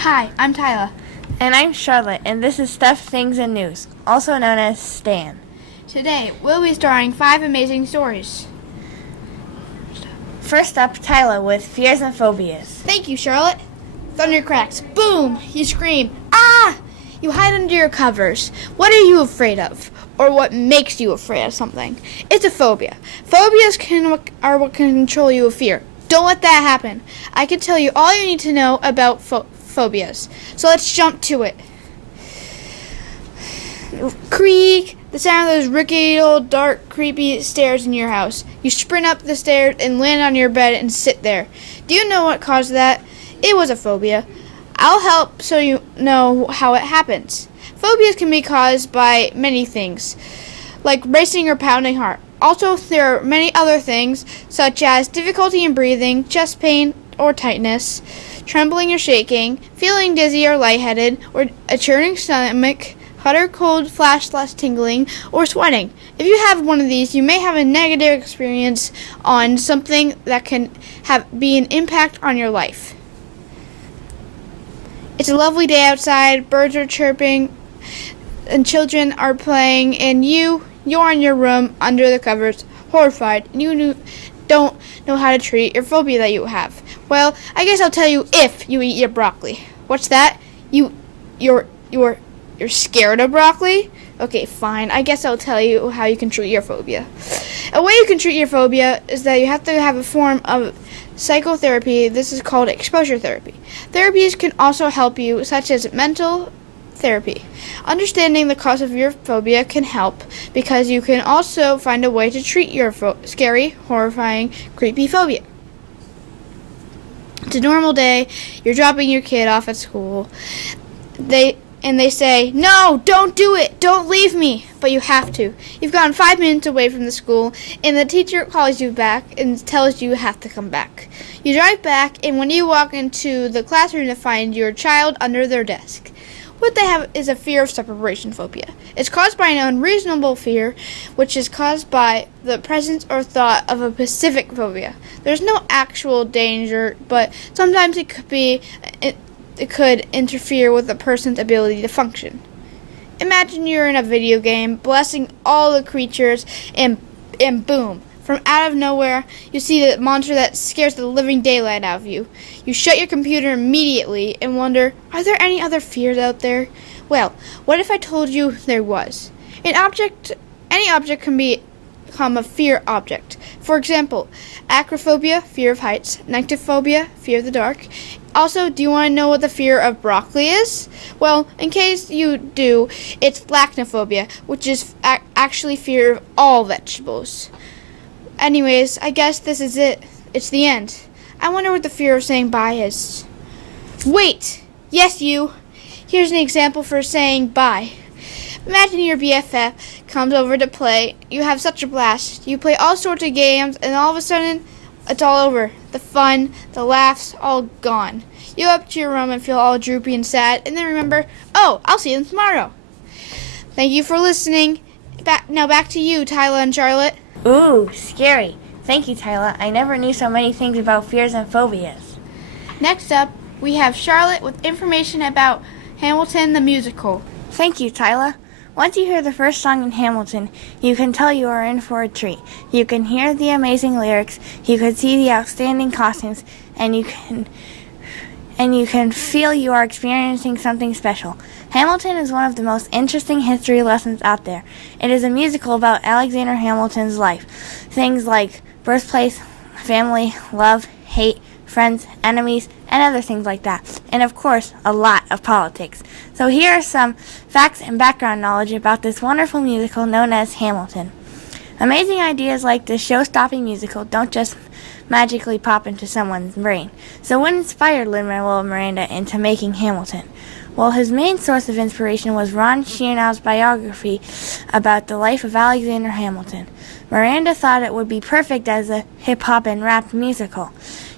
Hi, I'm Tyler. And I'm Charlotte, and this is Stuff, Things, and News, also known as Stan. Today, we'll be starring 5 amazing stories. First up, Tyler with Fears and Phobias. Thank you, Charlotte. Thunder cracks. Boom! You scream. Ah! You hide under your covers. What are you afraid of? Or what makes you afraid of something? It's a phobia. Phobias are what can control you of fear. Don't let that happen. I can tell you all you need to know about phobias. So let's jump to it. Creak, the sound of those rickety old dark creepy stairs in your house. You sprint up the stairs and land on your bed and sit there. Do you know what caused that? It was a phobia. I'll help so you know how it happens. Phobias can be caused by many things, like racing or pounding heart. Also, there are many other things, such as difficulty in breathing, chest pain or tightness, trembling or shaking, feeling dizzy or lightheaded, or a churning stomach, hot or cold, flash, tingling, or sweating. If you have one of these, you may have a negative experience on something that can be an impact on your life. It's a lovely day outside, birds are chirping, and children are playing, and you're in your room under the covers, horrified, and you don't know how to treat your phobia that you have. Well, I guess I'll tell you if you eat your broccoli. What's that? You're scared of broccoli? Okay, fine. I guess I'll tell you how you can treat your phobia. A way you can treat your phobia is that you have to have a form of psychotherapy. This is called exposure therapy. Therapies can also help you, such as mental therapy. Understanding the cause of your phobia can help because you can also find a way to treat your scary, horrifying, creepy phobia. It's a normal day. You're dropping your kid off at school. They say, "No, don't do it. Don't leave me." But you have to. You've gone 5 minutes away from the school, and the teacher calls you back and tells you have to come back. You drive back, and when you walk into the classroom to find your child under their desk. What they have is a fear of separation phobia. It's caused by an unreasonable fear, which is caused by the presence or thought of a specific phobia. There's no actual danger, but sometimes it could interfere with a person's ability to function. Imagine you're in a video game, blessing all the creatures, and boom. From out of nowhere, you see the monster that scares the living daylight out of you. You shut your computer immediately and wonder, are there any other fears out there? Well, what if I told you there was? Any object can become a fear object. For example, acrophobia, fear of heights, nyctophobia, fear of the dark. Also, do you want to know what the fear of broccoli is? Well, in case you do, it's lachnophobia, which is actually fear of all vegetables. Anyways, I guess this is it. It's the end. I wonder what the fear of saying bye is. Wait! Yes, you! Here's an example for saying bye. Imagine your BFF comes over to play. You have such a blast. You play all sorts of games, and all of a sudden, it's all over. The fun, the laughs, all gone. You go up to your room and feel all droopy and sad, and then remember, oh, I'll see them tomorrow. Thank you for listening. Now back to you, Tyler and Charlotte. Ooh, scary. Thank you, Tyler. I never knew so many things about fears and phobias. Next up, we have Charlotte with information about Hamilton the musical. Thank you, Tyler. Once you hear the first song in Hamilton, you can tell you are in for a treat. You can hear the amazing lyrics, you can see the outstanding costumes, and you can feel you are experiencing something special. Hamilton is one of the most interesting history lessons out there. It is a musical about Alexander Hamilton's life. Things like birthplace, family, love, hate, friends, enemies, and other things like that. And of course, a lot of politics. So here are some facts and background knowledge about this wonderful musical known as Hamilton. Amazing ideas like this show-stopping musical don't just magically pop into someone's brain. So what inspired Lin-Manuel Miranda into making Hamilton? Well, his main source of inspiration was Ron Chernow's biography about the life of Alexander Hamilton. Miranda thought it would be perfect as a hip-hop and rap musical.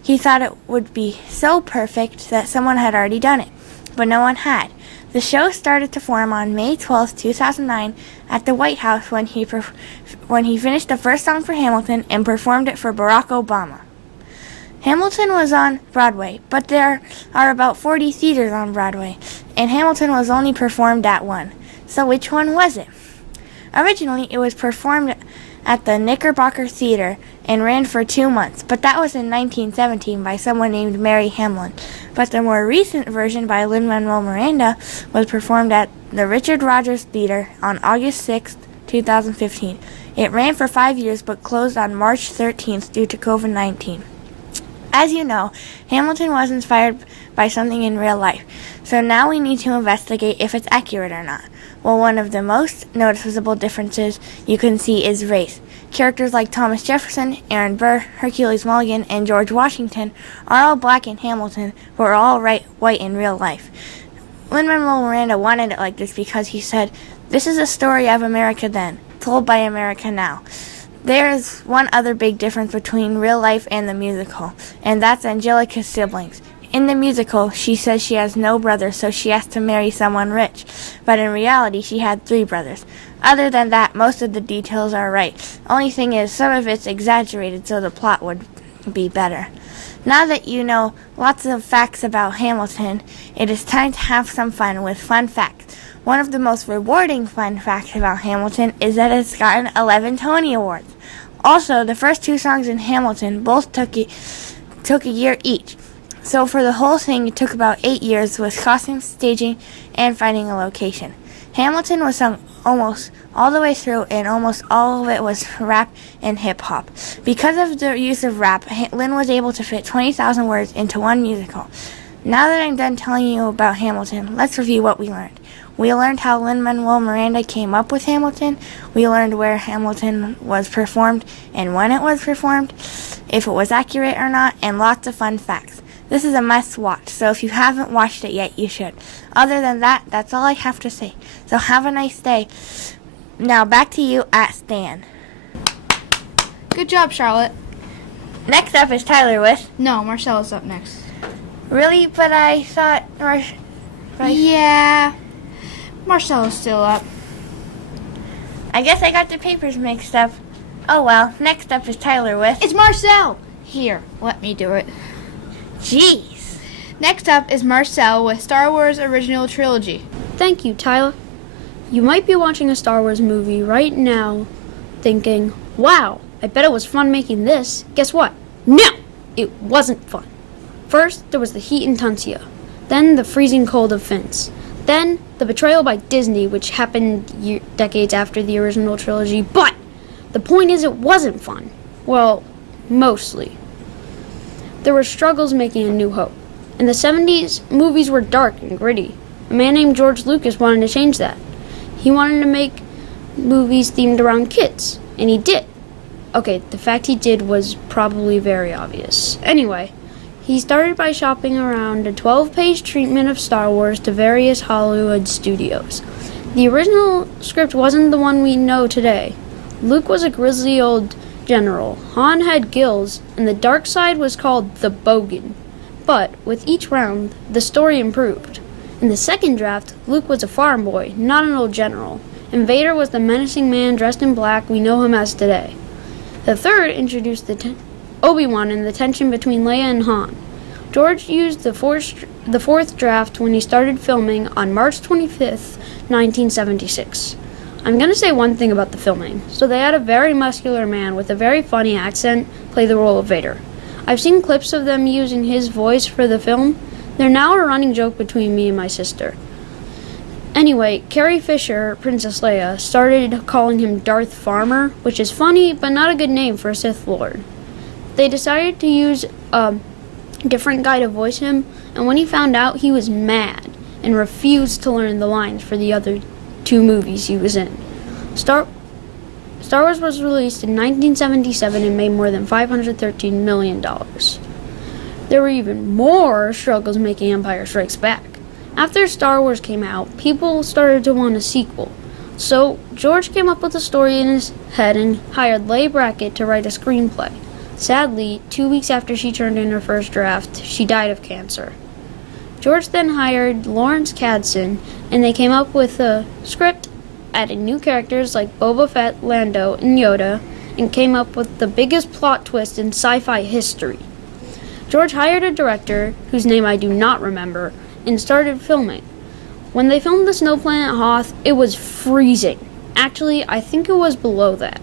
He thought it would be so perfect that someone had already done it, but no one had. The show started to form on May 12, 2009 at the White House when he finished the first song for Hamilton and performed it for Barack Obama. Hamilton was on Broadway, but there are about 40 theaters on Broadway, and Hamilton was only performed at one. So which one was it? Originally, it was performed at the Knickerbocker Theater and ran for 2 months, but that was in 1917 by someone named Mary Hamlin. But the more recent version by Lin-Manuel Miranda was performed at the Richard Rodgers Theater on August 6, 2015. It ran for 5 years but closed on March 13th due to COVID-19. As you know, Hamilton was inspired by something in real life, so now we need to investigate if it's accurate or not. Well, one of the most noticeable differences you can see is race. Characters like Thomas Jefferson, Aaron Burr, Hercules Mulligan, and George Washington are all black in Hamilton, but are all white in real life. Lin-Manuel Miranda wanted it like this because he said, "This is a story of America then, told by America now." There is one other big difference between real life and the musical, and that's Angelica's siblings. In the musical, she says she has no brothers, so she has to marry someone rich. But in reality, she had 3 brothers. Other than that, most of the details are right. Only thing is, some of it's exaggerated so the plot would be better. Now that you know lots of facts about Hamilton, it is time to have some fun with fun facts. One of the most rewarding fun facts about Hamilton is that it's gotten 11 Tony Awards. Also, the first 2 songs in Hamilton both took a year each. So for the whole thing, it took about 8 years with costumes, staging, and finding a location. Hamilton was sung almost all the way through, and almost all of it was rap and hip-hop. Because of the use of rap, Lin was able to fit 20,000 words into one musical. Now that I'm done telling you about Hamilton, let's review what we learned. We learned how Lin-Manuel Miranda came up with Hamilton. We learned where Hamilton was performed and when it was performed, if it was accurate or not, and lots of fun facts. This is a must watch, so if you haven't watched it yet, you should. Other than that, that's all I have to say. So have a nice day. Now back to you at Stan. Good job, Charlotte. Next up is Tyler with... No, Marcella's up next. Really? But I thought... Yeah. Marcella's still up. I guess I got the papers mixed up. Oh well, next up is Tyler with... It's Marcel! Here, let me do it. Jeez. Next up is Marcel with Star Wars Original Trilogy. Thank you, Tyler. You might be watching a Star Wars movie right now thinking, wow, I bet it was fun making this. Guess what? No! It wasn't fun. First, there was the heat in Tunisia. Then, the freezing cold of Finns. Then, the betrayal by Disney, which happened decades after the original trilogy. But the point is, it wasn't fun. Well, mostly. There were struggles making A New Hope. In the 70s, movies were dark and gritty. A man named George Lucas wanted to change that. He wanted to make movies themed around kids, and he did. Okay, the fact he did was probably very obvious. Anyway, he started by shopping around a 12-page treatment of Star Wars to various Hollywood studios. The original script wasn't the one we know today. Luke was a grizzly old general. Han had gills, and the dark side was called the Bogan. But with each round, the story improved. In the second draft, Luke was a farm boy, not an old general, and Vader was the menacing man dressed in black we know him as today. The third introduced Obi-Wan and the tension between Leia and Han. George used the fourth draft when he started filming on March 25th, 1976. I'm going to say one thing about the filming. So they had a very muscular man with a very funny accent play the role of Vader. I've seen clips of them using his voice for the film. They're now a running joke between me and my sister. Anyway, Carrie Fisher, Princess Leia, started calling him Darth Farmer, which is funny, but not a good name for a Sith Lord. They decided to use a different guy to voice him, and when he found out, he was mad and refused to learn the lines for the other 2 movies he was in. Star Wars was released in 1977 and made more than $513 million. There were even more struggles making Empire Strikes Back. After Star Wars came out, people started to want a sequel. So George came up with a story in his head and hired Leigh Brackett to write a screenplay. Sadly, 2 weeks after she turned in her first draft, she died of cancer. George then hired Lawrence Kasdan, and they came up with a script, adding new characters like Boba Fett, Lando, and Yoda, and came up with the biggest plot twist in sci-fi history. George hired a director, whose name I do not remember, and started filming. When they filmed the snow planet Hoth, it was freezing. Actually, I think it was below that.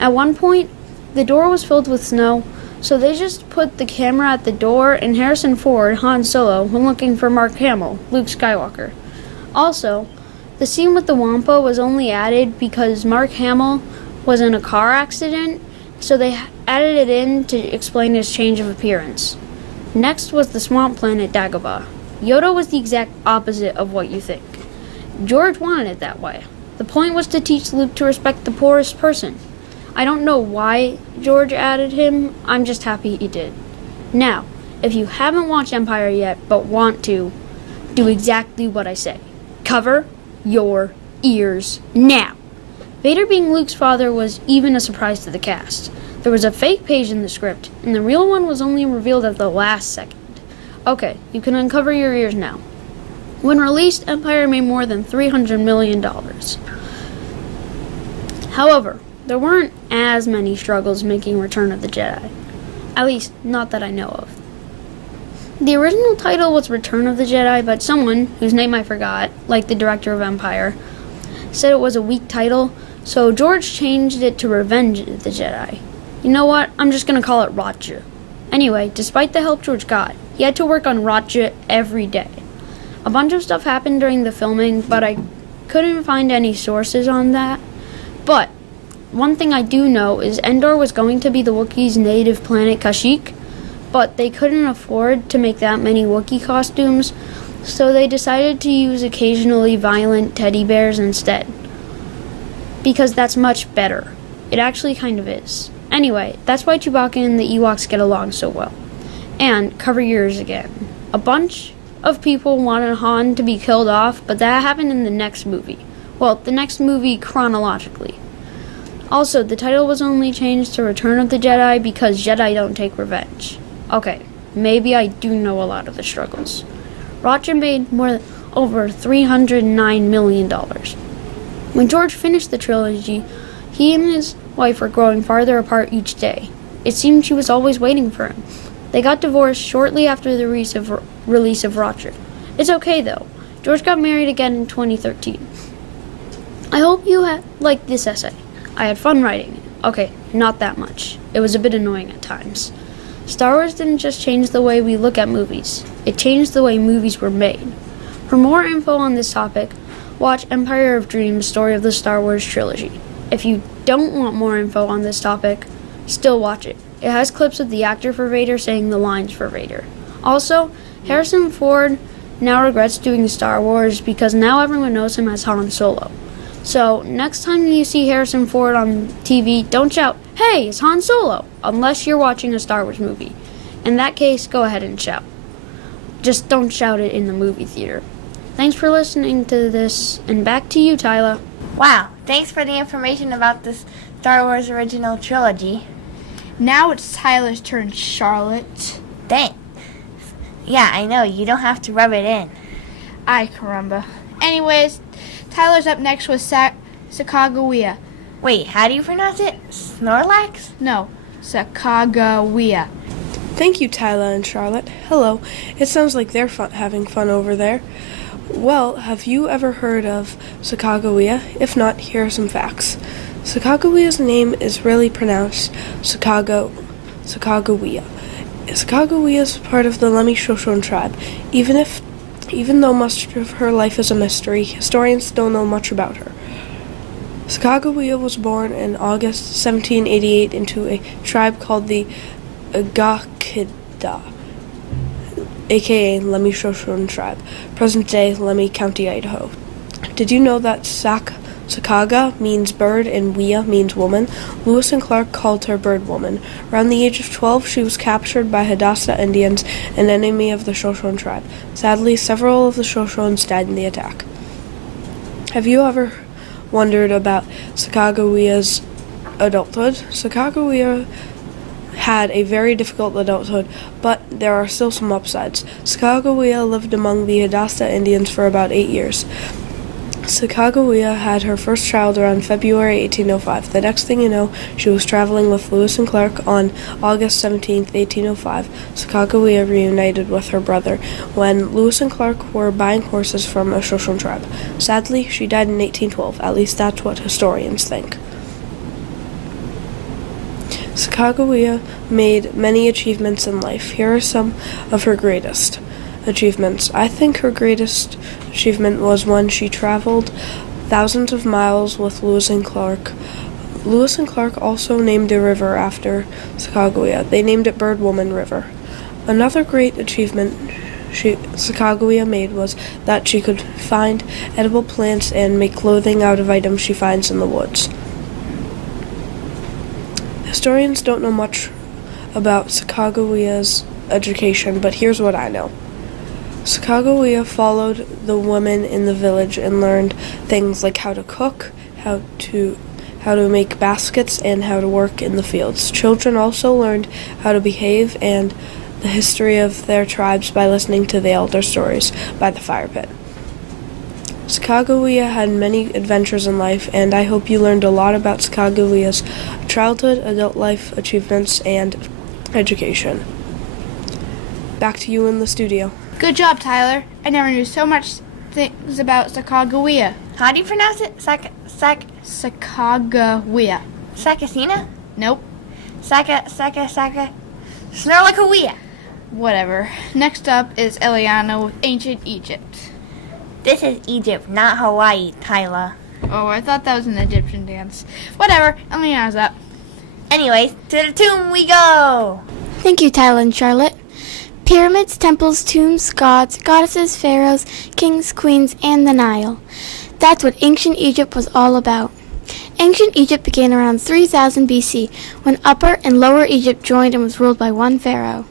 At one point, the door was filled with snow, so they just put the camera at the door and Harrison Ford, Han Solo, went looking for Mark Hamill, Luke Skywalker. Also, the scene with the Wampa was only added because Mark Hamill was in a car accident, so they added it in to explain his change of appearance. Next was the swamp planet Dagobah. Yoda was the exact opposite of what you think. George wanted it that way. The point was to teach Luke to respect the poorest person. I don't know why George added him, I'm just happy he did. Now, if you haven't watched Empire yet but want to, do exactly what I say. Cover your ears now. Vader being Luke's father was even a surprise to the cast. There was a fake page in the script, and the real one was only revealed at the last second. Okay, you can uncover your ears now. When released, Empire made more than $300 million. However, there weren't as many struggles making Return of the Jedi. At least, not that I know of. The original title was Return of the Jedi, but someone, whose name I forgot, like the director of Empire, said it was a weak title, so George changed it to Revenge of the Jedi. You know what? I'm just gonna call it Rotja. Anyway, despite the help George got, he had to work on Rotja every day. A bunch of stuff happened during the filming, but I couldn't find any sources on that. But one thing I do know is Endor was going to be the Wookiees' native planet Kashyyyk, but they couldn't afford to make that many Wookiee costumes, so they decided to use occasionally violent teddy bears instead. Because that's much better. It actually kind of is. Anyway, that's why Chewbacca and the Ewoks get along so well. And cover your ears again. A bunch of people wanted Han to be killed off, but that happened in the next movie. Well, the next movie chronologically. Also, the title was only changed to Return of the Jedi because Jedi don't take revenge. Okay, maybe I do know a lot of the struggles. Roger made over $309 million. When George finished the trilogy, he and his wife were growing farther apart each day. It seemed she was always waiting for him. They got divorced shortly after the release of Roger. It's okay though. George got married again in 2013. I hope you liked this essay. I had fun writing it. Okay, not that much. It was a bit annoying at times. Star Wars didn't just change the way we look at movies. It changed the way movies were made. For more info on this topic, watch Empire of Dreams, Story of the Star Wars Trilogy. If you don't want more info on this topic, still watch it. It has clips of the actor for Vader saying the lines for Vader. Also, Harrison Ford now regrets doing Star Wars because now everyone knows him as Han Solo. So, next time you see Harrison Ford on TV, don't shout, "Hey, it's Han Solo!" unless you're watching a Star Wars movie. In that case, go ahead and shout. Just don't shout it in the movie theater. Thanks for listening to this, and back to you, Tyler. Wow, thanks for the information about this Star Wars original trilogy. Now it's Tyler's turn, Charlotte. Thanks. Yeah, I know, you don't have to rub it in. Ay, caramba. Anyways, Tyler's up next with Sacagawea. Wait, how do you pronounce it? Snorlax? No, Sacagawea. Thank you, Tyler and Charlotte. Hello. It sounds like they're having fun over there. Well, have you ever heard of Sacagawea? If not, here are some facts. Sacagawea's name is really pronounced Sacagawea. Sacagawea is part of the Lemmy-Shoshone tribe. Even though much of her life is a mystery, historians don't know much about her. Sacagawea was born in August 1788 into a tribe called the Agakida, aka Lemmy-Shoshone tribe, present-day Lemmy County, Idaho. Did you know that Sakaga means bird and Wea means woman. Lewis and Clark called her Bird Woman. Around the age of 12, she was captured by Hadassah Indians, an enemy of the Shoshone tribe. Sadly, several of the Shoshones died in the attack. Have you ever wondered about Sacagawea's adulthood? Sacagawea had a very difficult adulthood, but there are still some upsides. Sacagawea lived among the Hadassah Indians for about 8 years. Sacagawea had her first child around February 1805. The next thing you know, she was traveling with Lewis and Clark on August 17, 1805. Sacagawea reunited with her brother when Lewis and Clark were buying horses from a Shoshone tribe. Sadly, she died in 1812. At least that's what historians think. Sacagawea made many achievements in life. Here are some of her greatest achievements. I think her greatest achievement was when she traveled thousands of miles with Lewis and Clark. Lewis and Clark also named a river after Sacagawea. They named it Bird Woman River. Another great achievement Sacagawea made was that she could find edible plants and make clothing out of items she finds in the woods. Historians don't know much about Sacagawea's education, but here's what I know. Sacagawea followed the women in the village and learned things like how to cook, how to make baskets, and how to work in the fields. Children also learned how to behave and the history of their tribes by listening to the elder stories by the fire pit. Sacagawea had many adventures in life, and I hope you learned a lot about Sacagawea's childhood, adult life achievements, and education. Back to you in the studio. Good job, Tyler. I never knew so much things about Sacagawea. How do you pronounce it? Sacagawea. Sakasina? Nope. Saka. Snarlikawea. Whatever. Next up is Eliana with Ancient Egypt. This is Egypt, not Hawaii, Tyler. Oh, I thought that was an Egyptian dance. Whatever. Eliana's up. Anyways, to the tomb we go! Thank you, Tyler and Charlotte. Pyramids, temples, tombs, gods, goddesses, pharaohs, kings, queens, and the Nile. That's what ancient Egypt was all about. Ancient Egypt began around 3000 BC, when Upper and Lower Egypt joined and was ruled by one pharaoh.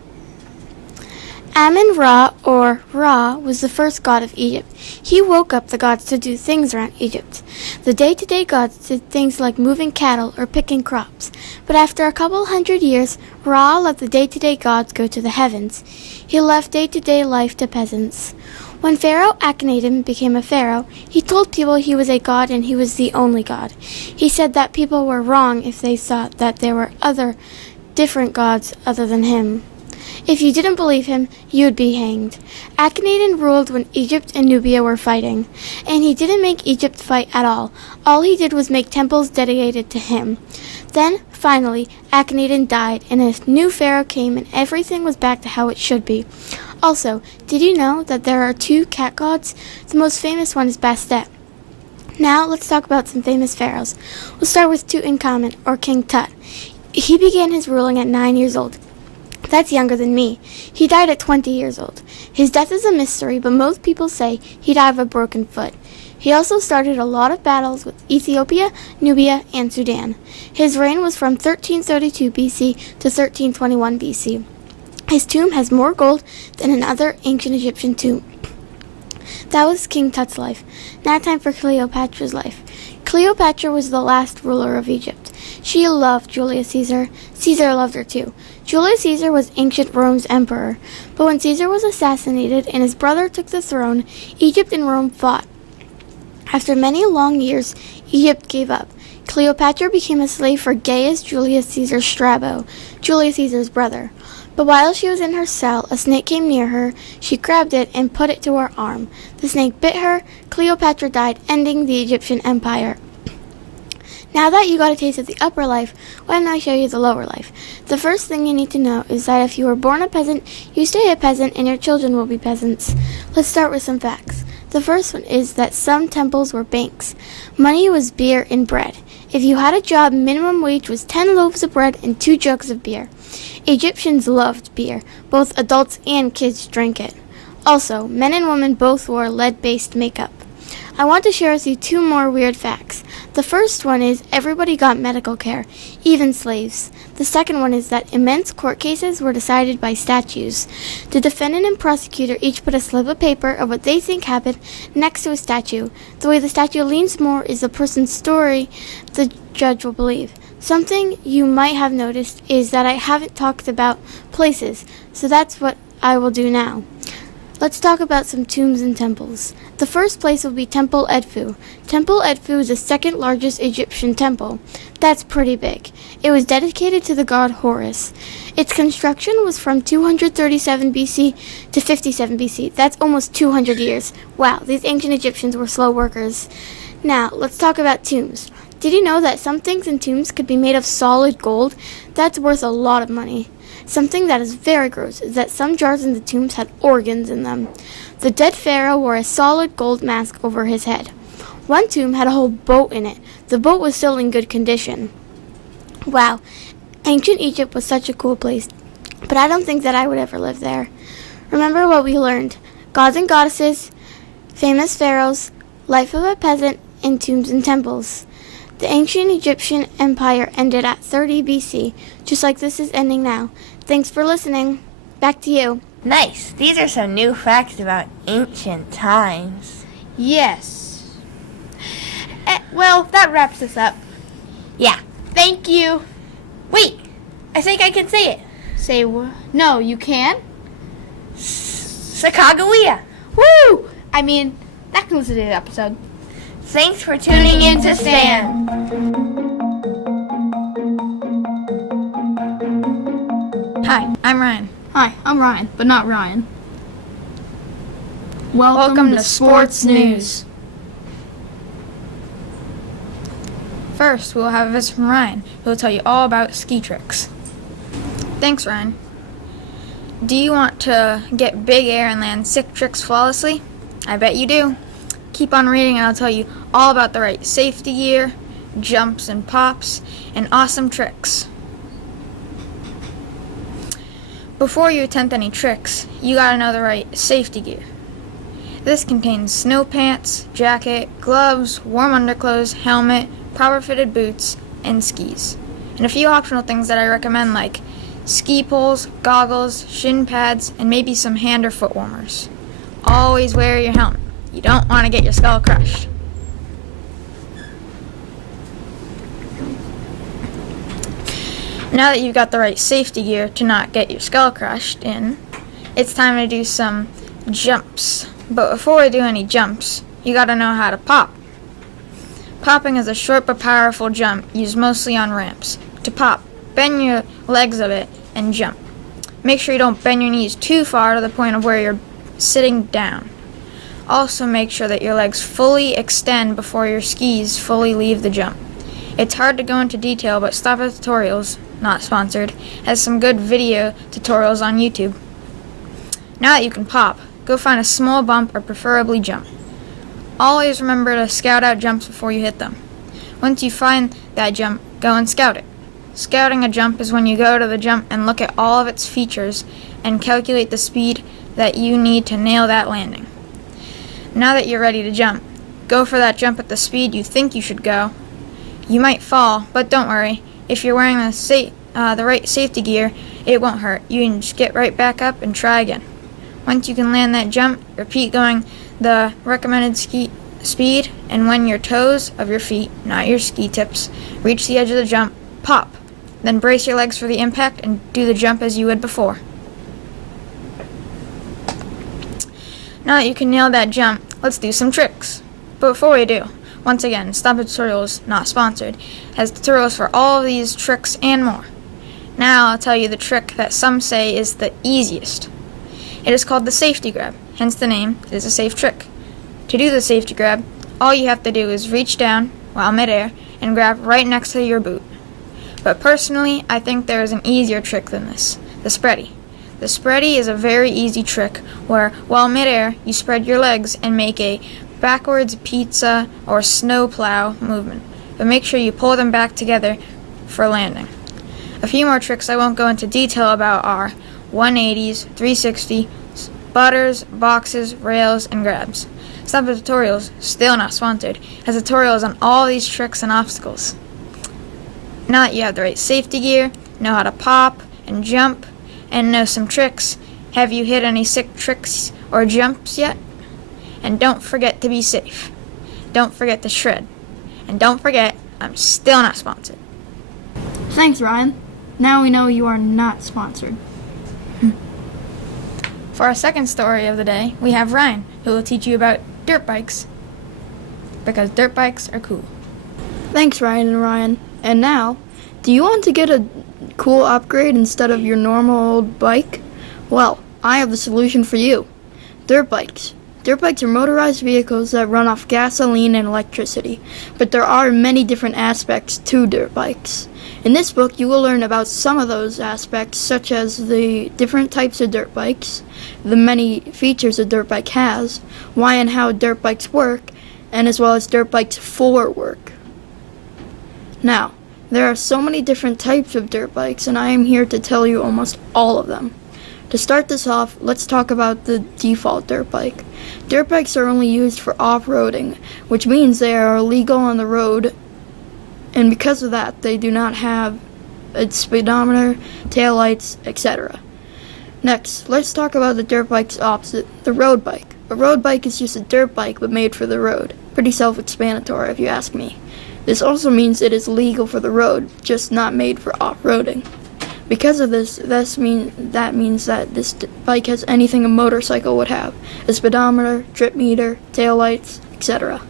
Amun-Ra, or Ra, was the first god of Egypt. He woke up the gods to do things around Egypt. The day-to-day gods did things like moving cattle or picking crops. But after a couple hundred years, Ra let the day-to-day gods go to the heavens. He left day-to-day life to peasants. When Pharaoh Akhenaten became a pharaoh, he told people he was a god and he was the only god. He said that people were wrong if they thought that there were other different gods other than him. If you didn't believe him, you would be hanged. Akhenaten ruled when Egypt and Nubia were fighting, and he didn't make Egypt fight at all. All he did was make temples dedicated to him. Then, finally, Akhenaten died, and a new pharaoh came, and everything was back to how it should be. Also, did you know that there are 2 cat gods? The most famous one is Bastet. Now, let's talk about some famous pharaohs. We'll start with Tutankhamun, or King Tut. He began his ruling at 9 years old. That's younger than me. He died at 20 years old. His death is a mystery, but most people say he died of a broken foot. He also started a lot of battles with Ethiopia, Nubia, and Sudan. His reign was from 1332 BC to 1321 BC. His tomb has more gold than another ancient Egyptian tomb. That was King Tut's life. Now time for Cleopatra's life. Cleopatra was the last ruler of Egypt. She loved Julius Caesar. Caesar loved her too. Julius Caesar was ancient Rome's emperor. But when Caesar was assassinated and his brother took the throne, Egypt and Rome fought. After many long years, Egypt gave up. Cleopatra became a slave for Gaius Julius Caesar Strabo, Julius Caesar's brother. But while she was in her cell, a snake came near her. She grabbed it and put it to her arm. The snake bit her. Cleopatra died, ending the Egyptian empire. Now that you got a taste of the upper life, why don't I show you the lower life? The first thing you need to know is that if you were born a peasant, you stay a peasant and your children will be peasants. Let's start with some facts. The first one is that some temples were banks. Money was beer and bread. If you had a job, minimum wage was 10 loaves of bread and 2 jugs of beer. Egyptians loved beer. Both adults and kids drank it. Also, men and women both wore lead-based makeup. I want to share with you 2 more weird facts. The first one is everybody got medical care, even slaves. The second one is that immense court cases were decided by statues. The defendant and prosecutor each put a slip of paper of what they think happened next to a statue. The way the statue leans more is the person's story the judge will believe. Something you might have noticed is that I haven't talked about places, so that's what I will do now. Let's talk about some tombs and temples. The first place will be Temple Edfu. Temple Edfu is the second largest Egyptian temple. That's pretty big. It was dedicated to the god Horus. Its construction was from 237 BC to 57 BC. That's almost 200 years. Wow, these ancient Egyptians were slow workers. Now, let's talk about tombs. Did you know that some things in tombs could be made of solid gold? That's worth a lot of money. Something that is very gross is that some jars in the tombs had organs in them. The dead pharaoh wore a solid gold mask over his head. One tomb had a whole boat in it. The boat was still in good condition. Wow, ancient Egypt was such a cool place, but I don't think that I would ever live there. Remember what we learned: gods and goddesses, famous pharaohs, life of a peasant, and tombs and temples. The ancient Egyptian empire ended at 30 BC, just like this is ending now. Thanks for listening. Back to you. Nice. These are some new facts about ancient times. Yes. Well, that wraps us up. Yeah. Thank you. Wait, I think I can say it. Say what? No, you can? Sacagawea. Woo! I mean, that concludes today's episode. Thanks for tuning in to Stan. Hi, I'm Ryan. Hi, I'm Ryan, but not Ryan. Welcome to Sports News. First, we'll have a visit from Ryan, who will tell you all about ski tricks. Thanks, Ryan. Do you want to get big air and land sick tricks flawlessly? I bet you do. Keep on reading and I'll tell you all about the right safety gear, jumps and pops, and awesome tricks. Before you attempt any tricks, you gotta know the right safety gear. This contains snow pants, jacket, gloves, warm underclothes, helmet, proper fitted boots, and skis. And a few optional things that I recommend, like ski poles, goggles, shin pads, and maybe some hand or foot warmers. Always wear your helmet. You don't want to get your skull crushed. Now that you've got the right safety gear to not get your skull crushed in, it's time to do some jumps. But before we do any jumps, you gotta know how to pop. Popping is a short but powerful jump used mostly on ramps. To pop, bend your legs a bit and jump. Make sure you don't bend your knees too far to the point of where you're sitting down. Also make sure that your legs fully extend before your skis fully leave the jump. It's hard to go into detail, but Stop at Tutorials, not sponsored, has some good video tutorials on YouTube. Now that you can pop, go find a small bump or preferably jump. Always remember to scout out jumps before you hit them. Once you find that jump, go and scout it. Scouting a jump is when you go to the jump and look at all of its features and calculate the speed that you need to nail that landing. Now that you're ready to jump, go for that jump at the speed you think you should go. You might fall, but don't worry. If you're wearing the right safety gear, it won't hurt. You can just get right back up and try again. Once you can land that jump, repeat going the recommended ski speed, and when your toes of your feet, not your ski tips, reach the edge of the jump, pop. Then brace your legs for the impact and do the jump as you would before. Now that you can nail that jump, let's do some tricks. But before we do, once again, Stop at Tutorials, not sponsored, has tutorials for all of these tricks and more. Now I'll tell you the trick that some say is the easiest. It is called the safety grab, hence the name. It is a safe trick. To do the safety grab, all you have to do is reach down while midair and grab right next to your boot. But personally, I think there is an easier trick than this, the spready. The spready is a very easy trick where, while midair, you spread your legs and make a backwards pizza or snow plow movement. But make sure you pull them back together for landing. A few more tricks I won't go into detail about are 180s, 360s, butters, boxes, rails, and grabs. Stop the Tutorials, still not sponsored, has tutorials on all these tricks and obstacles. Now that you have the right safety gear, know how to pop and jump, and know some tricks, have you hit any sick tricks or jumps yet? And don't forget to be safe. Don't forget to shred. And don't forget, I'm still not sponsored. Thanks, Ryan. Now we know you are not sponsored. For our second story of the day, we have Ryan, who will teach you about dirt bikes. Because dirt bikes are cool. Thanks, Ryan and Ryan. And now, do you want to get a cool upgrade instead of your normal old bike? Well, I have the solution for you. Dirt bikes. Dirt bikes are motorized vehicles that run off gasoline and electricity, but there are many different aspects to dirt bikes. In this book, you will learn about some of those aspects, such as the different types of dirt bikes, the many features a dirt bike has, why and how dirt bikes work, and as well as dirt bikes for work. Now, there are so many different types of dirt bikes, and I am here to tell you almost all of them. To start this off, let's talk about the default dirt bike. Dirt bikes are only used for off-roading, which means they are illegal on the road, and because of that, they do not have a speedometer, taillights, etc. Next, let's talk about the dirt bike's opposite, the road bike. A road bike is just a dirt bike but made for the road. Pretty self-explanatory if you ask me. This also means it is legal for the road, just not made for off-roading. Because of this, that means that this bike has anything a motorcycle would have: a speedometer, trip meter, taillights, etc.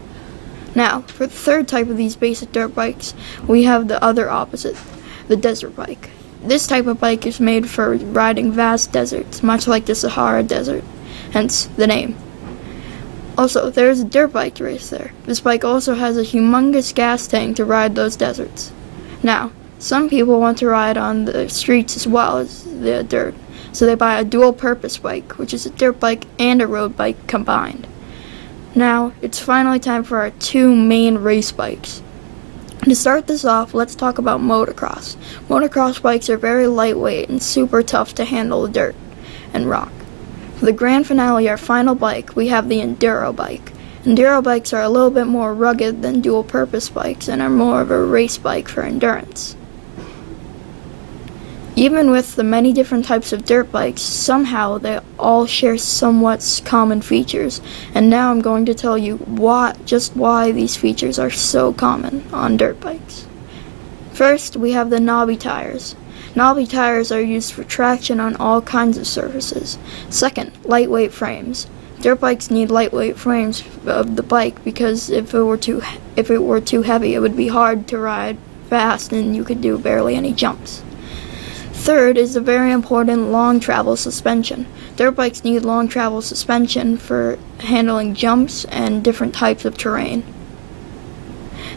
Now, for the third type of these basic dirt bikes, we have the other opposite, the desert bike. This type of bike is made for riding vast deserts, much like the Sahara Desert, hence the name. Also, there is a dirt bike race there. This bike also has a humongous gas tank to ride those deserts. Now, some people want to ride on the streets as well as the dirt, so they buy a dual-purpose bike, which is a dirt bike and a road bike combined. Now, it's finally time for our two main race bikes. To start this off, let's talk about motocross. Motocross bikes are very lightweight and super tough to handle the dirt and rock. For the grand finale, our final bike, we have the enduro bike. Enduro bikes are a little bit more rugged than dual-purpose bikes and are more of a race bike for endurance. Even with the many different types of dirt bikes, somehow they all share somewhat common features, and now I'm going to tell you why these features are so common on dirt bikes. First, we have the knobby tires. Knobby tires are used for traction on all kinds of surfaces. Second, lightweight frames. Dirt bikes need lightweight frames of the bike because if it were too heavy, it would be hard to ride fast and you could do barely any jumps. Third is the very important long travel suspension. Dirt bikes need long travel suspension for handling jumps and different types of terrain.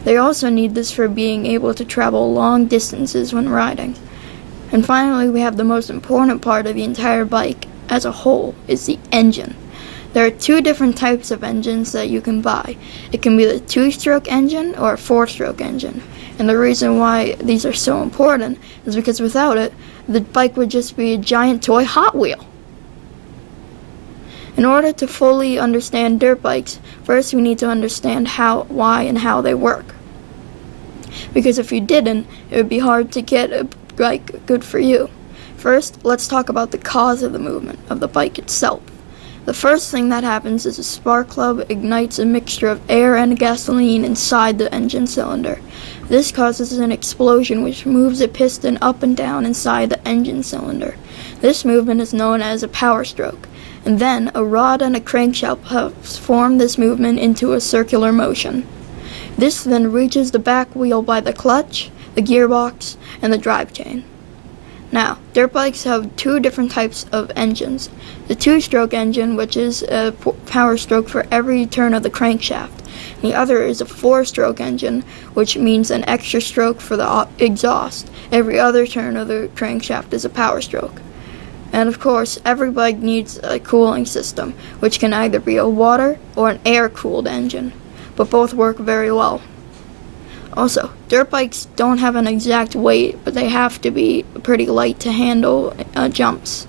They also need this for being able to travel long distances when riding. And finally, we have the most important part of the entire bike as a whole, is the engine. There are two different types of engines that you can buy. It can be the 2-stroke engine or a 4-stroke engine. And the reason why these are so important is because without it, the bike would just be a giant toy Hot Wheel. In order to fully understand dirt bikes, first we need to understand why and how they work. Because if you didn't, it would be hard to get a bike good for you. First, let's talk about the cause of the movement of the bike itself. The first thing that happens is a spark plug ignites a mixture of air and gasoline inside the engine cylinder. This causes an explosion which moves a piston up and down inside the engine cylinder. This movement is known as a power stroke, and then a rod and a crankshaft helps form this movement into a circular motion. This then reaches the back wheel by the clutch, the gearbox, and the drive chain. Now, dirt bikes have two different types of engines. The 2-stroke engine, which is a power stroke for every turn of the crankshaft. The other is a 4-stroke engine, which means an extra stroke for the exhaust. Every other turn of the crankshaft is a power stroke. And of course, every bike needs a cooling system, which can either be a water or an air-cooled engine, but both work very well. Also, dirt bikes don't have an exact weight, but they have to be pretty light to handle jumps.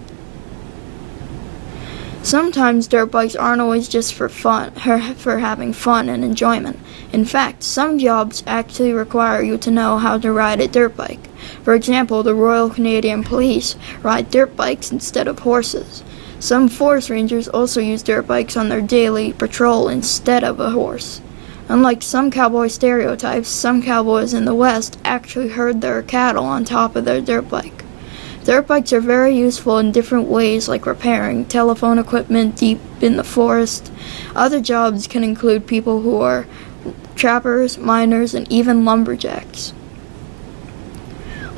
Sometimes dirt bikes aren't always just for fun, for having fun and enjoyment. In fact, some jobs actually require you to know how to ride a dirt bike. For example, the Royal Canadian Police ride dirt bikes instead of horses. Some forest rangers also use dirt bikes on their daily patrol instead of a horse. Unlike some cowboy stereotypes, some cowboys in the West actually herd their cattle on top of their dirt bike. Dirt bikes are very useful in different ways, like repairing telephone equipment deep in the forest. Other jobs can include people who are trappers, miners, and even lumberjacks.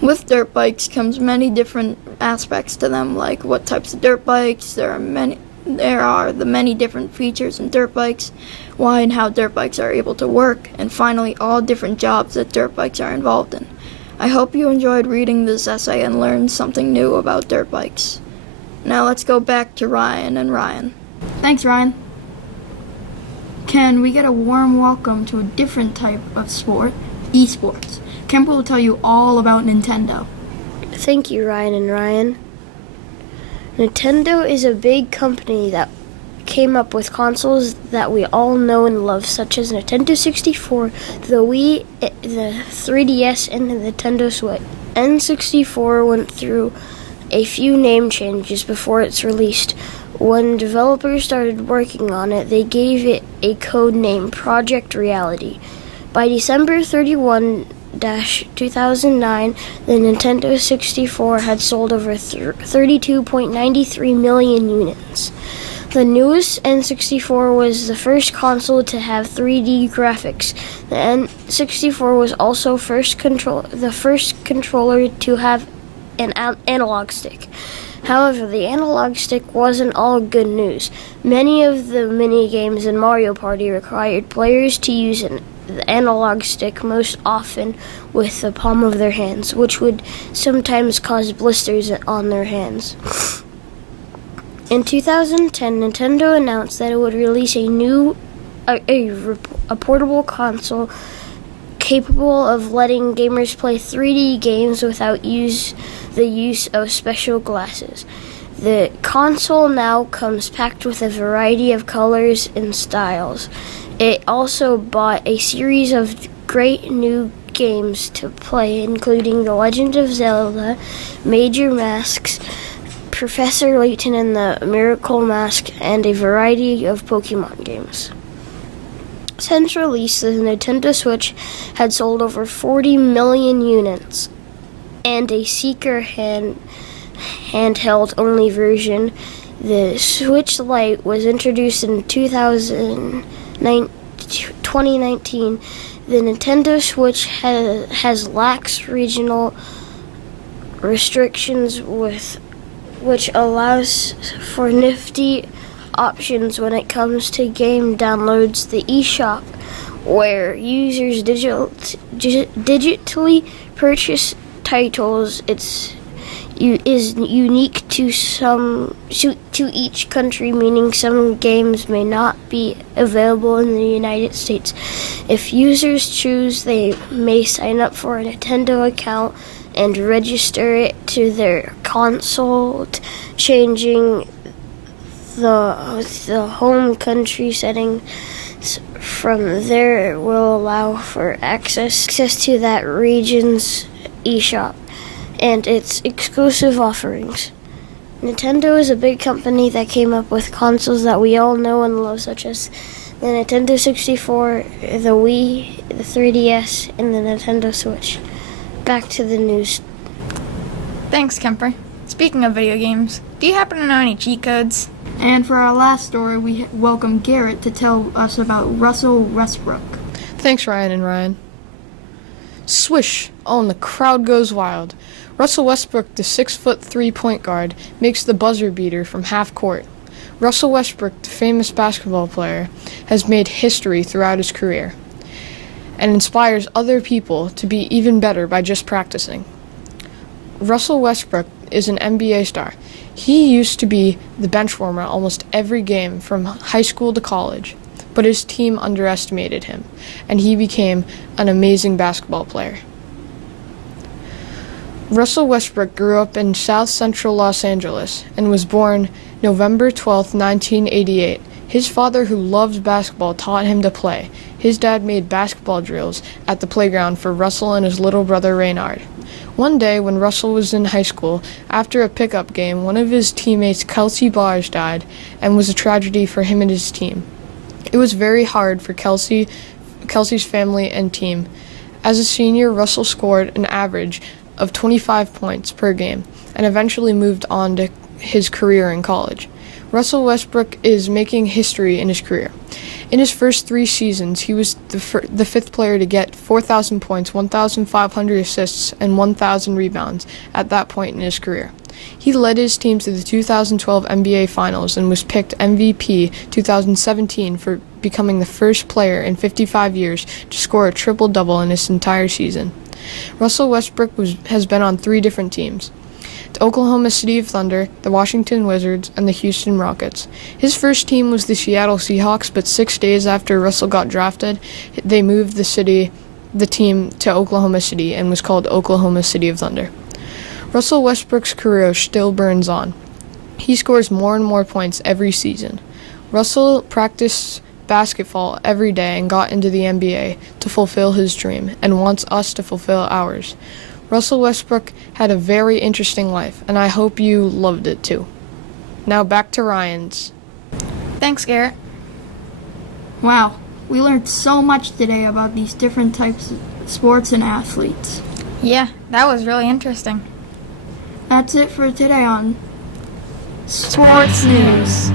With dirt bikes comes many different aspects to them, like what types of dirt bikes, there are the many different features in dirt bikes, why and how dirt bikes are able to work, and finally all different jobs that dirt bikes are involved in. I hope you enjoyed reading this essay and learned something new about dirt bikes. Now let's go back to Ryan and Ryan. Thanks, Ryan. Can we get a warm welcome to a different type of sport, esports? Kemper will tell you all about Nintendo. Thank you, Ryan and Ryan. Nintendo is a big company that came up with consoles that we all know and love, such as Nintendo 64, the Wii, the 3DS, and the Nintendo Switch. N64 went through a few name changes before its released. When developers started working on it, they gave it a code name, Project Reality. By December 31, 2009, the Nintendo 64 had sold over 32.93 million units. The newest N64 was the first console to have 3D graphics. The N64 was also the first controller to have an analog stick. However, the analog stick wasn't all good news. Many of the mini-games in Mario Party required players to use the analog stick, most often with the palm of their hands, which would sometimes cause blisters on their hands. In 2010, Nintendo announced that it would release a portable console capable of letting gamers play 3D games without the use of special glasses. The console now comes packed with a variety of colors and styles. It also bought a series of great new games to play, including The Legend of Zelda, Major Masks, Professor Layton and the Miracle Mask, and a variety of Pokemon games. Since release, the Nintendo Switch had sold over 40 million units, and a Seeker handheld-only version. The Switch Lite was introduced in 2019. The Nintendo Switch has lax regional restrictions which allows for nifty options when it comes to game downloads. The eShop, where users digitally purchase titles, is unique to each country, meaning some games may not be available in the United States. If users choose, they may sign up for a Nintendo account and register it to their console, changing the home country settings. From there will allow for access to that region's eShop and its exclusive offerings. Nintendo is a big company that came up with consoles that we all know and love, such as the Nintendo 64, the Wii, the 3DS, and the Nintendo Switch. Back to the news. Thanks, Kemper. Speaking of video games, do you happen to know any cheat codes? And for our last story, we welcome Garrett to tell us about Russell Westbrook. Thanks, Ryan and Ryan. Swish! Oh, and the crowd goes wild. Russell Westbrook, the 6'3" point guard, makes the buzzer beater from half court. Russell Westbrook, the famous basketball player, has made history throughout his career and inspires other people to be even better by just practicing. Russell Westbrook is an NBA star. He used to be the bench warmer almost every game from high school to college, but his team underestimated him, and he became an amazing basketball player. Russell Westbrook grew up in South Central Los Angeles and was born November 12, 1988. His father, who loved basketball, taught him to play. His dad made basketball drills at the playground for Russell and his little brother Reynard. One day, when Russell was in high school, after a pickup game, one of his teammates, Kelsey Bars, died and was a tragedy for him and his team. It was very hard for Kelsey's family and team. As a senior, Russell scored an average of 25 points per game and eventually moved on to his career in college. Russell Westbrook is making history in his career. In his first 3 seasons, he was the 5th player to get 4,000 points, 1,500 assists, and 1,000 rebounds at that point in his career. He led his team to the 2012 NBA Finals and was picked MVP 2017 for becoming the first player in 55 years to score a triple-double in his entire season. Russell Westbrook has been on 3 different teams: the Oklahoma City Thunder, the Washington Wizards, and the Houston Rockets. His first team was the Seattle Seahawks, but 6 days after Russell got drafted, they moved the team to Oklahoma City and was called Oklahoma City Thunder. Russell Westbrook's career still burns on. He scores more and more points every season. Russell practiced basketball every day and got into the NBA to fulfill his dream and wants us to fulfill ours. Russell Westbrook had a very interesting life, and I hope you loved it too. Now back to Ryan's. Thanks, Garrett. Wow, we learned so much today about these different types of sports and athletes. Yeah, that was really interesting. That's it for today on Sports News.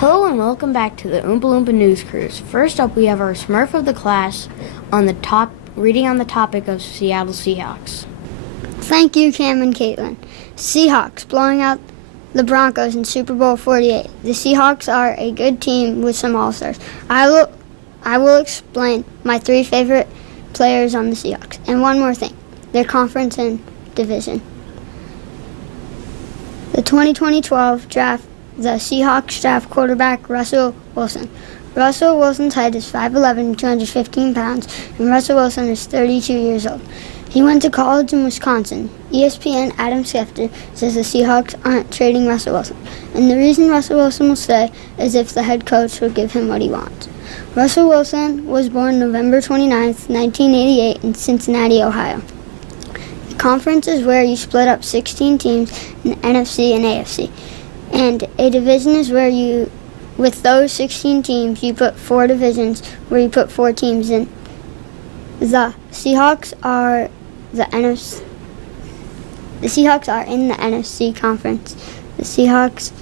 Hello and welcome back to the Oompa Loompa News Cruise. First up, we have our Smurf of the class reading on the topic of Seattle Seahawks. Thank you, Cam and Caitlin. Seahawks blowing out the Broncos in Super Bowl 48. The Seahawks are a good team with some all-stars. I will explain my 3 favorite players on the Seahawks. And one more thing, their conference and division. The 2012 draft, the Seahawks draft quarterback Russell Wilson. Russell Wilson's height is 5'11", and 215 pounds, and Russell Wilson is 32 years old. He went to college in Wisconsin. ESPN Adam Schefter says the Seahawks aren't trading Russell Wilson, and the reason Russell Wilson will stay is if the head coach will give him what he wants. Russell Wilson was born November 29, 1988 in Cincinnati, Ohio. The conference is where you split up 16 teams in the NFC and AFC. And a division is where with those 16 teams, you put 4 divisions where you put 4 teams in. The Seahawks are in the NFC conference. The Seahawks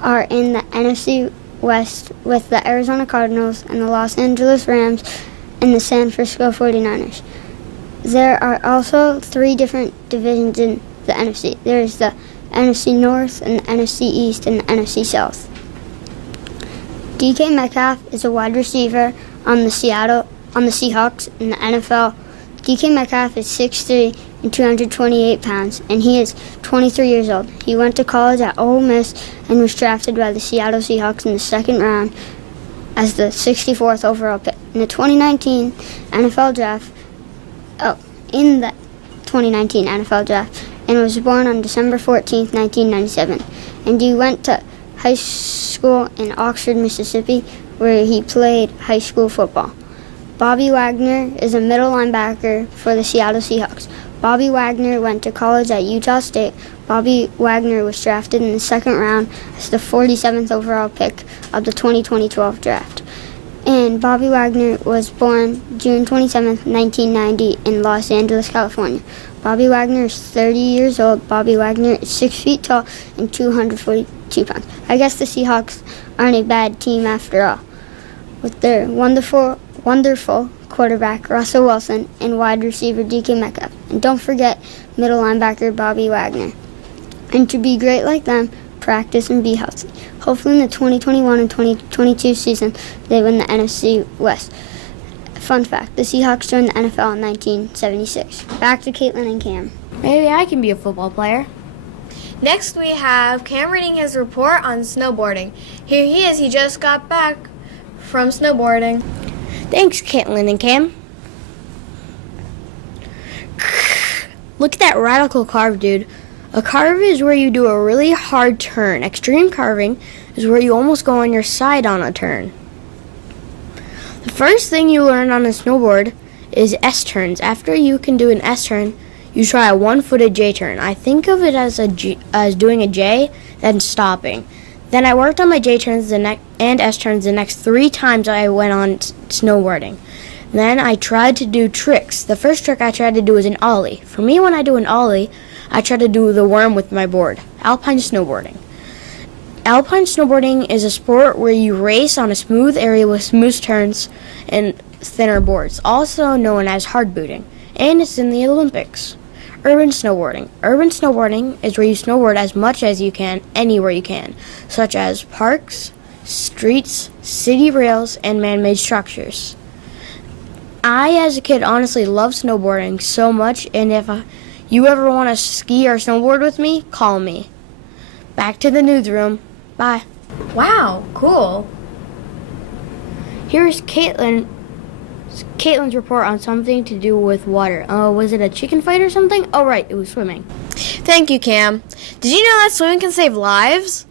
are in the NFC West with the Arizona Cardinals and the Los Angeles Rams and the San Francisco 49ers. There are also 3 different divisions in the NFC. There is the NFC North and the NFC East and the NFC South. DK Metcalf is a wide receiver on the Seahawks in the NFL. DK Metcalf is 6'3" and 228 pounds, and he is 23 years old. He went to college at Ole Miss and was drafted by the Seattle Seahawks in the 2nd round as the 64th overall pick. In the 2019 NFL draft, and was born on December 14, 1997. And he went to high school in Oxford, Mississippi, where he played high school football. Bobby Wagner is a middle linebacker for the Seattle Seahawks. Bobby Wagner went to college at Utah State. Bobby Wagner was drafted in the 2nd round as the 47th overall pick of the 2012 draft. And Bobby Wagner was born June 27, 1990 in Los Angeles, California. Bobby Wagner is 30 years old. Bobby Wagner is 6 feet tall and 242 pounds. I guess the Seahawks aren't a bad team after all. With their wonderful quarterback Russell Wilson and wide receiver DK Metcalf. And don't forget middle linebacker Bobby Wagner. And to be great like them, practice and be healthy. Hopefully in the 2021 and 2022 season, they win the NFC West. Fun fact, the Seahawks joined the NFL in 1976. Back to Caitlin and Cam. Maybe I can be a football player. Next we have Cam reading his report on snowboarding. Here he is, he just got back from Snowboarding. Thanks, Caitlin and Cam. Look at that radical carve, dude. A carve is where you do a really hard turn. Extreme carving is where you almost go on your side on a turn. The first thing you learn on a snowboard is S-turns. After you can do an S-turn, you try a one-footed J-turn. I think of it as doing a J, then stopping. Then I worked on my J-turns and S-turns the next 3 times I went on snowboarding. Then I tried to do tricks. The first trick I tried to do was an ollie. For me, when I do an ollie, I try to do the worm with my board. Alpine snowboarding. Alpine snowboarding is a sport where you race on a smooth area with smooth turns and thinner boards, also known as hard booting, and it's in the Olympics. Urban snowboarding. Urban snowboarding is where you snowboard as much as you can, anywhere you can, such as parks, streets, city rails, and man-made structures. I, as a kid, honestly loved snowboarding so much, and if you ever want to ski or snowboard with me, call me. Back to the newsroom. Bye. Wow, cool. Here's Caitlin's report on something to do with water. Was it a chicken fight or something? Oh, right, it was swimming. Thank you, Cam. Did you know that swimming can save lives?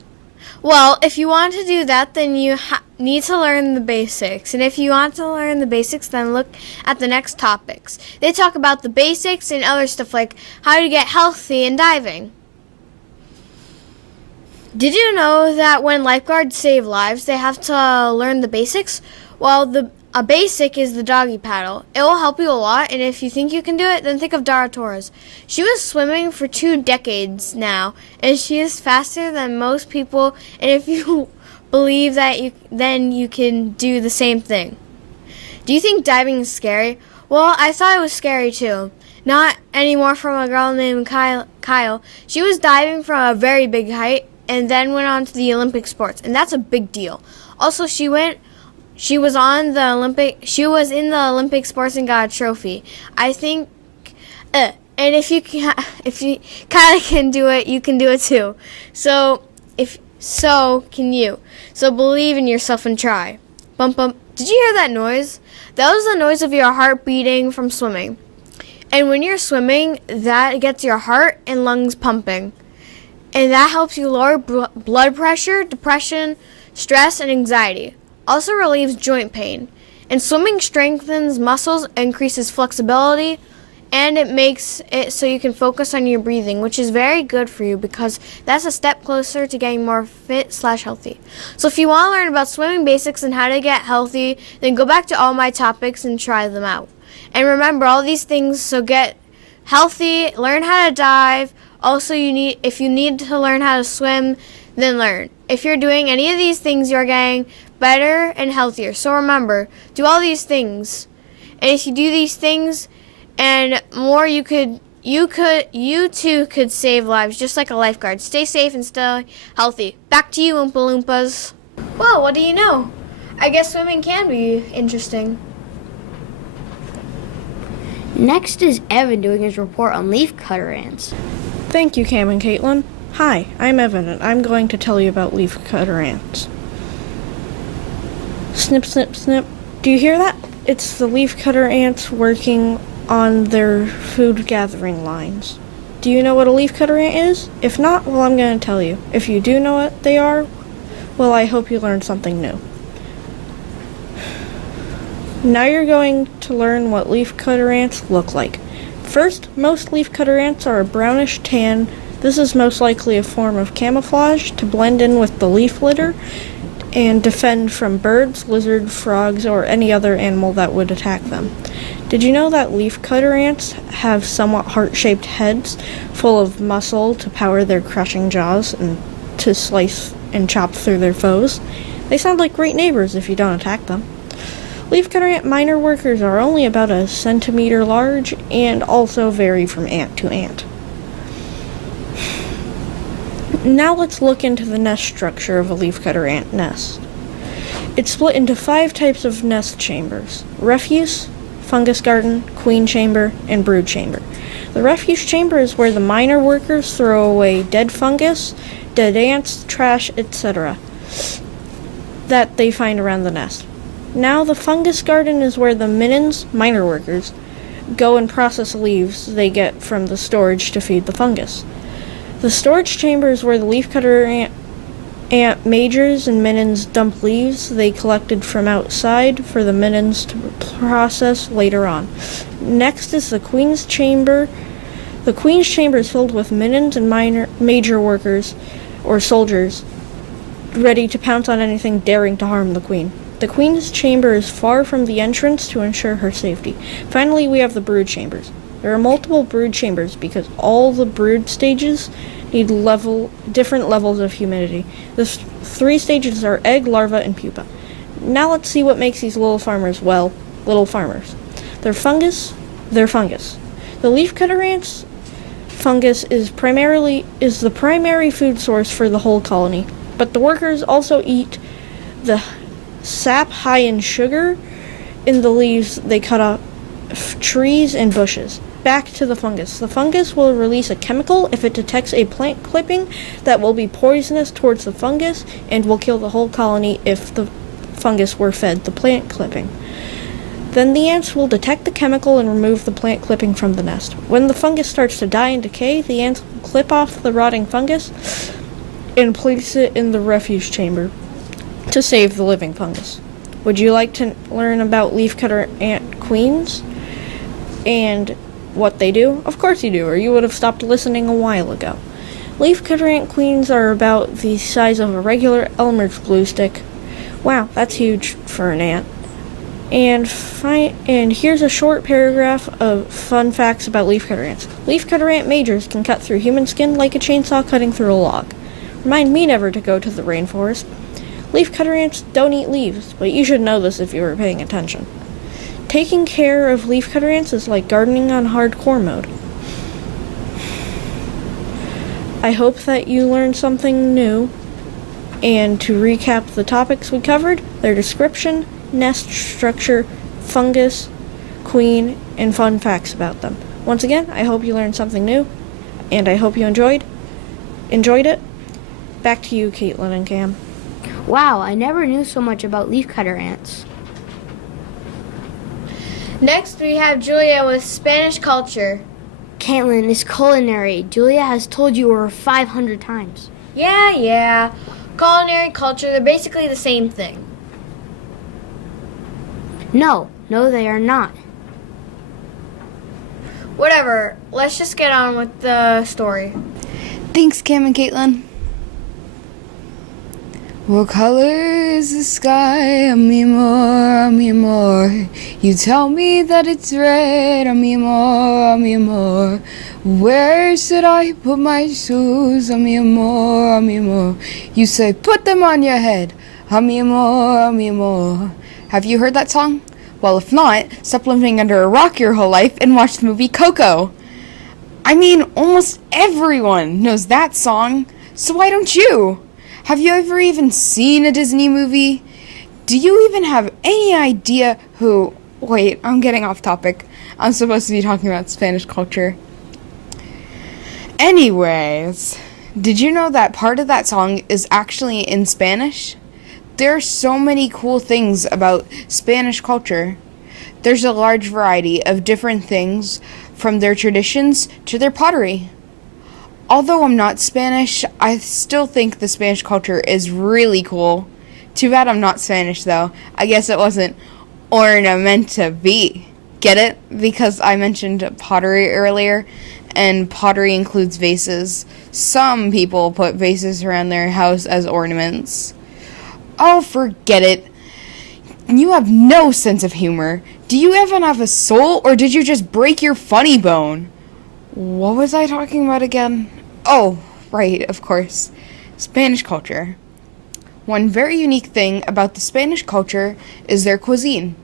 Well, if you want to do that, then you need to learn the basics. And if you want to learn the basics, then look at the next topics. They talk about the basics and other stuff like how to get healthy in diving. Did you know that when lifeguards save lives, they have to learn the basics? Well, a basic is the doggy paddle. It will help you a lot, and if you think you can do it, then think of Dara Torres. She was swimming for 2 decades now, and she is faster than most people, and if you believe that, then you can do the same thing. Do you think diving is scary? Well, I thought it was scary too. Not anymore from a girl named Kyle. She was diving from a very big height, and then went on to the Olympic sports, and that's a big deal. Also, she was in the Olympic sports and got a trophy. I think, and if you kind of can do it, you can do it too. So can you. So believe in yourself and try. Bump bump. Did you hear that noise? That was the noise of your heart beating from swimming. And when you're swimming, that gets your heart and lungs pumping. And that helps you lower blood pressure, depression, stress, and anxiety. Also relieves joint pain. And swimming strengthens muscles, increases flexibility, and it makes it so you can focus on your breathing, which is very good for you because that's a step closer to getting more fit/healthy. So if you want to learn about swimming basics and how to get healthy, then go back to all my topics and try them out. And remember all these things, so get healthy, learn how to dive. Also, if you need to learn how to swim, then learn. If you're doing any of these things, you're getting better and healthier. So remember, do all these things. And if you do these things and more, you too could save lives, just like a lifeguard. Stay safe and stay healthy. Back to you, Oompa Loompas. Well, what do you know? I guess swimming can be interesting. Next is Evan doing his report on leafcutter ants. Thank you, Cam and Caitlin. Hi, I'm Evan, and I'm going to tell you about leafcutter ants. Snip, snip, snip. Do you hear that? It's the leafcutter ants working on their food gathering lines. Do you know what a leafcutter ant is? If not, well, I'm going to tell you. If you do know what they are, well, I hope you learned something new. Now you're going to learn what leafcutter ants look like. First, most leafcutter ants are a brownish tan. This is most likely a form of camouflage to blend in with the leaf litter and defend from birds, lizards, frogs, or any other animal that would attack them. Did you know that leafcutter ants have somewhat heart-shaped heads full of muscle to power their crushing jaws and to slice and chop through their foes? They sound like great neighbors if you don't attack them. Leafcutter ant minor workers are only about a centimeter large and also vary from ant to ant. Now let's look into the nest structure of a leafcutter ant nest. It's split into 5 types of nest chambers: refuse, fungus garden, queen chamber, and brood chamber. The refuse chamber is where the minor workers throw away dead fungus, dead ants, trash, etc. that they find around the nest. Now the fungus garden is where the minions, minor workers, go and process leaves they get from the storage to feed the fungus. The storage chamber is where the leafcutter ant majors and minions dump leaves they collected from outside for the minions to process later on. Next is the queen's chamber. The queen's chamber is filled with minions and major workers or soldiers ready to pounce on anything daring to harm the queen. The queen's chamber is far from the entrance to ensure her safety. Finally, we have the brood chambers. There are multiple brood chambers because all the brood stages need different levels of humidity. The 3 stages are egg, larva, and pupa. Now let's see what makes these little farmers, well, little farmers. They're fungus. The leafcutter ants fungus is the primary food source for the whole colony, but the workers also eat the sap high in sugar in the leaves they cut off trees and bushes. Back to the fungus. The fungus will release a chemical if it detects a plant clipping that will be poisonous towards the fungus and will kill the whole colony if the fungus were fed the plant clipping. Then the ants will detect the chemical and remove the plant clipping from the nest. When the fungus starts to die and decay, the ants will clip off the rotting fungus and place it in the refuge chamber to save the living fungus. Would you like to learn about leafcutter ant queens and what they do? Of course you do, or you would have stopped listening a while ago. Leafcutter ant queens are about the size of a regular Elmer's glue stick. Wow, that's huge for an ant. And here's a short paragraph of fun facts about leafcutter ants. Leafcutter ant majors can cut through human skin like a chainsaw cutting through a log. Remind me never to go to the rainforest. Leafcutter ants don't eat leaves, but you should know this if you were paying attention. Taking care of leafcutter ants is like gardening on hardcore mode. I hope that you learned something new. And to recap the topics we covered, their description, nest structure, fungus, queen, and fun facts about them. Once again, I hope you learned something new, and I hope you enjoyed it. Back to you, Caitlin and Cam. Wow, I never knew so much about leafcutter ants. Next, we have Julia with Spanish culture. Caitlin, it's culinary. Julia has told you over 500 times. Yeah. Culinary culture, they're basically the same thing. No, they are not. Whatever, let's just get on with the story. Thanks, Cam and Caitlin. What color is the sky? Mi amor. You tell me that it's red. Mi amor. Where should I put my shoes? Mi amor. You say, put them on your head. Mi amor. Have you heard that song? Well, if not, stop living under a rock your whole life and watch the movie Coco. I mean, almost everyone knows that song, so why don't you? Have you ever even seen a Disney movie? Do you even have any idea who... Wait, I'm getting off topic. I'm supposed to be talking about Spanish culture. Anyways, did you know that part of that song is actually in Spanish? There are so many cool things about Spanish culture. There's a large variety of different things, from their traditions to their pottery. Although I'm not Spanish, I still think the Spanish culture is really cool. Too bad I'm not Spanish, though. I guess it wasn't meant to be. Get it? Because I mentioned pottery earlier, and pottery includes vases. Some people put vases around their house as ornaments. Oh, forget it. You have no sense of humor. Do you even have a soul, or did you just break your funny bone? What was I talking about again? Oh, right, of course. Spanish culture. One very unique thing about the Spanish culture is their cuisine.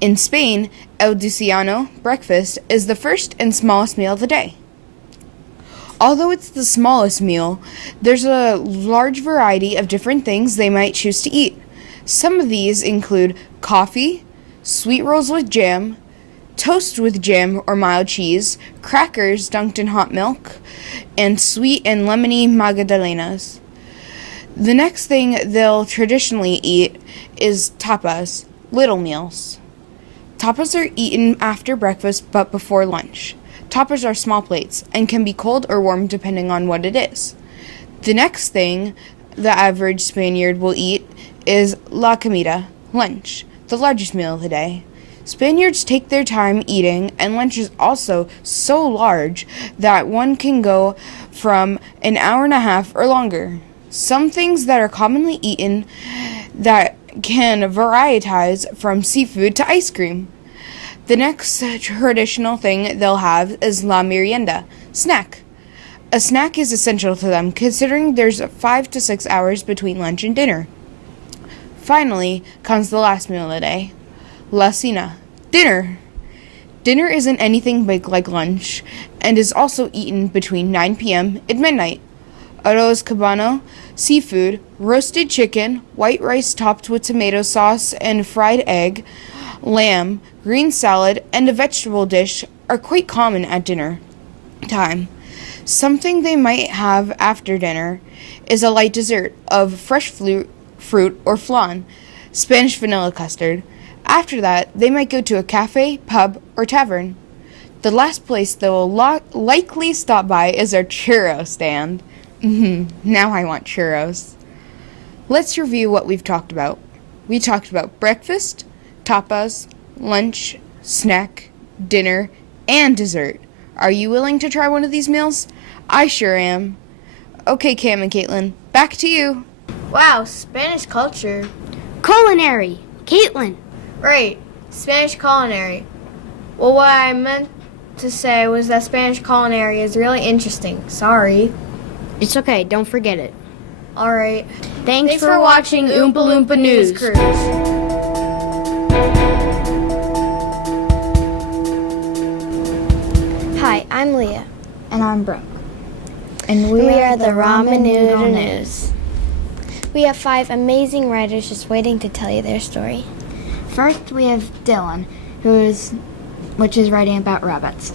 In Spain, el desayuno, breakfast, is the first and smallest meal of the day. Although it's the smallest meal, there's a large variety of different things they might choose to eat. Some of these include coffee, sweet rolls with jam, toast with jam or mild cheese, crackers dunked in hot milk, and sweet and lemony magdalenas. The next thing they'll traditionally eat is tapas, Little meals. Tapas are eaten after breakfast but before lunch. Tapas are small plates and can be cold or warm depending on what it is. The next thing the average Spaniard will eat is la comida, lunch, the largest meal of the day. Spaniards take their time eating, and lunch is also so large that one can go from an hour and a half or longer. Some things that are commonly eaten that can varietize from seafood to ice cream. The next traditional thing they'll have is la merienda, snack. A snack is essential to them, considering there's 5 to 6 hours between lunch and dinner. Finally comes the last meal of the day, la cena, dinner. Dinner isn't anything big like lunch, and is also eaten between 9 p.m. and midnight. Arroz cabano, seafood, roasted chicken, white rice topped with tomato sauce and fried egg, lamb, green salad, and a vegetable dish are quite common at dinner time. Something they might have after dinner is a light dessert of fresh fruit or flan, Spanish vanilla custard. After that, they might go to a cafe, pub, or tavern. The last place they will likely stop by is our churro stand. Now I want churros. Let's review what we've talked about. We talked about breakfast, tapas, lunch, snack, dinner, and dessert. Are you willing to try one of these meals? I sure am. Okay, Cam and Caitlin, back to you. Wow, Spanish culture. Culinary. Caitlin. Right, Spanish culinary. Well, what I meant to say was that Spanish culinary is really interesting. Sorry. It's okay, don't forget it. Alright. Thanks for watching Oompa Loompa News. Cruise. Hi, I'm Leah. And I'm Brooke. And We are the Ramen Noodle News. We have 5 amazing writers just waiting to tell you their story. First, we have Dylan, which is writing about rabbits.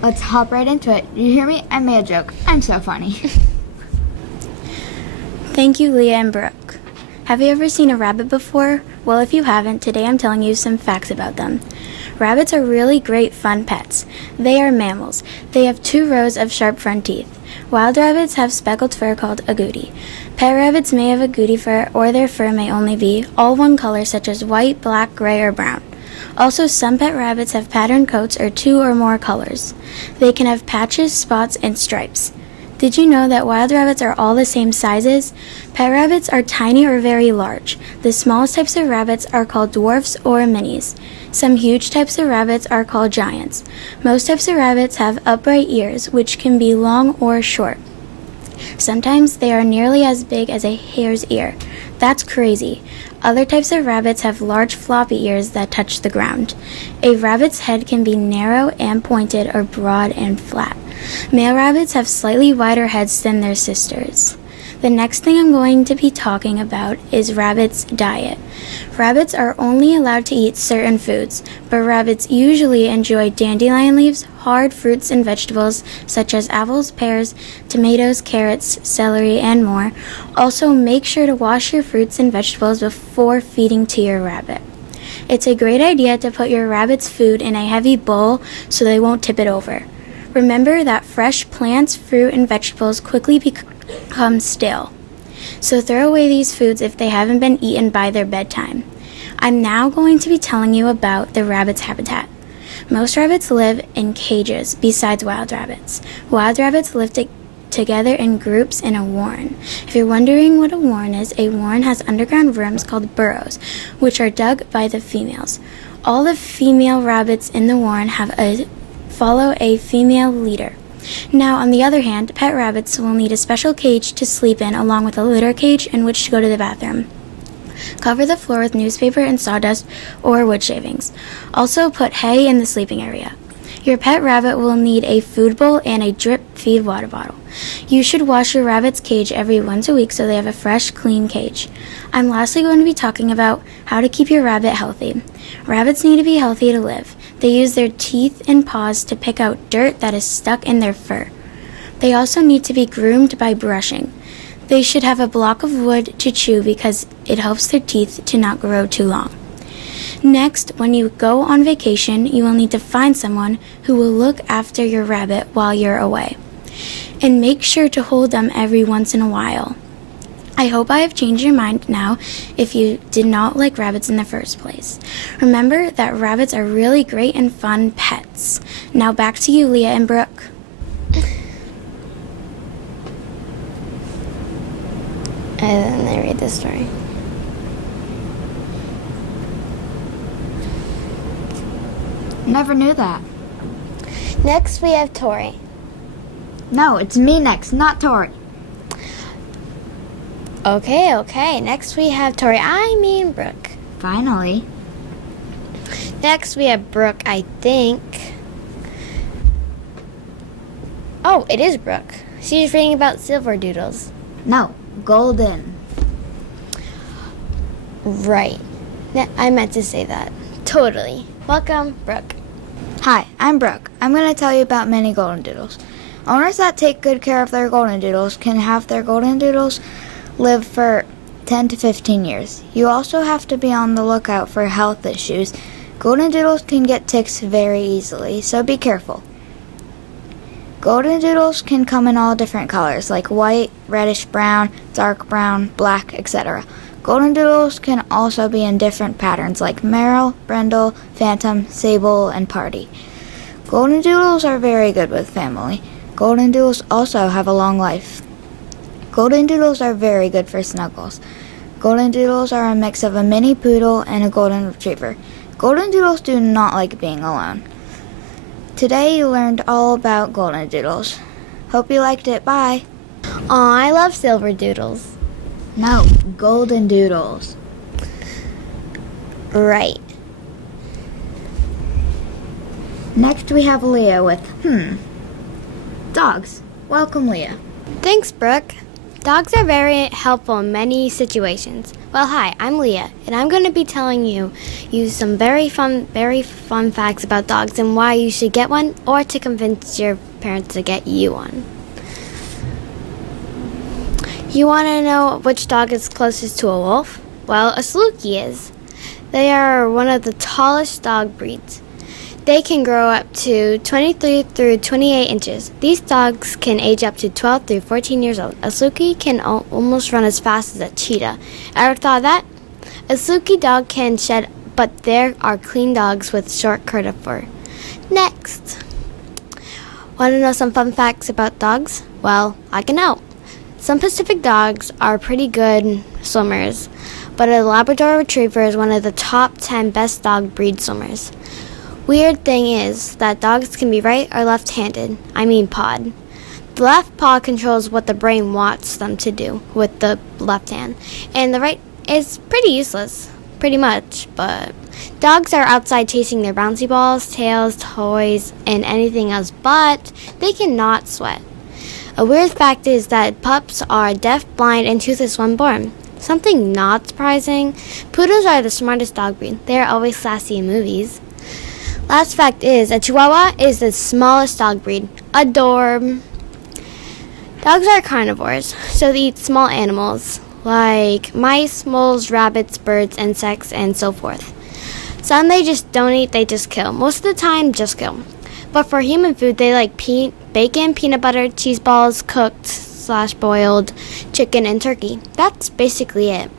Let's hop right into it. You hear me? I made a joke. I'm so funny. Thank you, Leah and Brooke. Have you ever seen a rabbit before? Well, if you haven't, today I'm telling you some facts about them. Rabbits are really great fun pets. They are mammals. They have 2 rows of sharp front teeth. Wild rabbits have speckled fur called agouti. Pet rabbits may have agouti fur, or their fur may only be all one color, such as white, black, gray, or brown. Also, some pet rabbits have patterned coats or 2 or more colors. They can have patches, spots, and stripes. Did you know that wild rabbits are all the same sizes? Pet rabbits are tiny or very large. The smallest types of rabbits are called dwarfs or minis. Some huge types of rabbits are called giants. Most types of rabbits have upright ears, which can be long or short. Sometimes they are nearly as big as a hare's ear. That's crazy. Other types of rabbits have large floppy ears that touch the ground. A rabbit's head can be narrow and pointed or broad and flat. Male rabbits have slightly wider heads than their sisters. The next thing I'm going to be talking about is rabbits' diet. Rabbits are only allowed to eat certain foods, but rabbits usually enjoy dandelion leaves, hard fruits and vegetables such as apples, pears, tomatoes, carrots, celery, and more. Also, make sure to wash your fruits and vegetables before feeding to your rabbit. It's a great idea to put your rabbit's food in a heavy bowl so they won't tip it over. Remember that fresh plants, fruit, and vegetables quickly become stale. So throw away these foods if they haven't been eaten by their bedtime. I'm now going to be telling you about the rabbit's habitat. Most rabbits live in cages besides wild rabbits. Wild rabbits live together in groups in a warren. If you're wondering what a warren is, a warren has underground rooms called burrows, which are dug by the females. All the female rabbits in the warren follow a female leader. Now, on the other hand, pet rabbits will need a special cage to sleep in along with a litter cage in which to go to the bathroom. Cover the floor with newspaper and sawdust or wood shavings. Also, put hay in the sleeping area. Your pet rabbit will need a food bowl and a drip feed water bottle. You should wash your rabbit's cage every once a week so they have a fresh, clean cage. I'm lastly going to be talking about how to keep your rabbit healthy. Rabbits need to be healthy to live. They use their teeth and paws to pick out dirt that is stuck in their fur. They also need to be groomed by brushing. They should have a block of wood to chew because it helps their teeth to not grow too long. Next, when you go on vacation, you will need to find someone who will look after your rabbit while you're away. And make sure to hold them every once in a while. I hope I have changed your mind now if you did not like rabbits in the first place. Remember that rabbits are really great and fun pets. Now back to you, Leah and Brooke. And then they read the story. Never knew that. Next, we have Tori. No, it's me next, not Tori. Okay. Next, we have Tori. I mean Brooke. Finally. Next, we have Brooke, I think. Oh, it is Brooke. She's reading about silver doodles. No, golden. Right. I meant to say that. Totally. Welcome, Brooke. Hi, I'm Brooke. I'm going to tell you about mini golden doodles. Owners that take good care of their golden doodles can have their golden doodles live for 10 to 15 years. You also have to be on the lookout for health issues. Golden doodles can get ticks very easily, so be careful. Golden doodles can come in all different colors, like white, reddish brown, dark brown, black, etc. Golden doodles can also be in different patterns, like Merrill, Brindle, Phantom, Sable, and Party. Golden doodles are very good with family. Golden doodles also have a long life. Golden doodles are very good for snuggles. Golden doodles are a mix of a mini poodle and a golden retriever. Golden doodles do not like being alone. Today you learned all about golden doodles. Hope you liked it. Bye. Aw, I love silver doodles. No, golden doodles. Right. Next we have Leah with, dogs. Welcome, Leah. Thanks, Brooke. Dogs are very helpful in many situations. Well, hi, I'm Leah, and I'm going to be telling you some very fun facts about dogs and why you should get one or to convince your parents to get you one. You want to know which dog is closest to a wolf? Well, a Saluki is. They are one of the tallest dog breeds. They can grow up to 23 through 28 inches. These dogs can age up to 12 through 14 years old. A Saluki can almost run as fast as a cheetah. Ever thought of that? A Saluki dog can shed, but there are clean dogs with short coat of fur. Next. Want to know some fun facts about dogs? Well, I can help. Some Pacific dogs are pretty good swimmers, but a Labrador Retriever is one of the top 10 best dog breed swimmers. Weird thing is that dogs can be right or left-handed. I mean pawed. The left paw controls what the brain wants them to do with the left hand, and the right is pretty useless, pretty much, but dogs are outside chasing their bouncy balls, tails, toys, and anything else, but they cannot sweat. A weird fact is that pups are deaf, blind, and toothless when born. Something not surprising, poodles are the smartest dog breed. They are always sassy in movies. Last fact is, a Chihuahua is the smallest dog breed. Adorb. Dogs are carnivores, so they eat small animals, like mice, moles, rabbits, birds, insects, and so forth. Some they just don't eat, they just kill. Most of the time, just kill. But for human food, they like bacon, peanut butter, cheese balls, cooked/boiled, chicken, and turkey. That's basically it.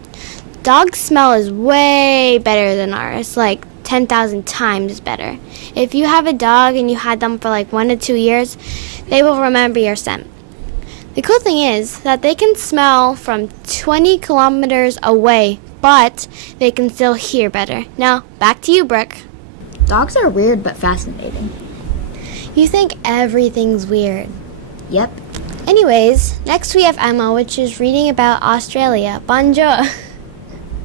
Dog's smell is way better than ours, like 10,000 times better. If you have a dog and you had them for like 1 to 2 years, they will remember your scent. The cool thing is that they can smell from 20 kilometers away, but they can still hear better. Now, back to you, Brooke. Dogs are weird but fascinating. You think everything's weird. Yep. Anyways, next we have Emma, which is reading about Australia. Bonjour.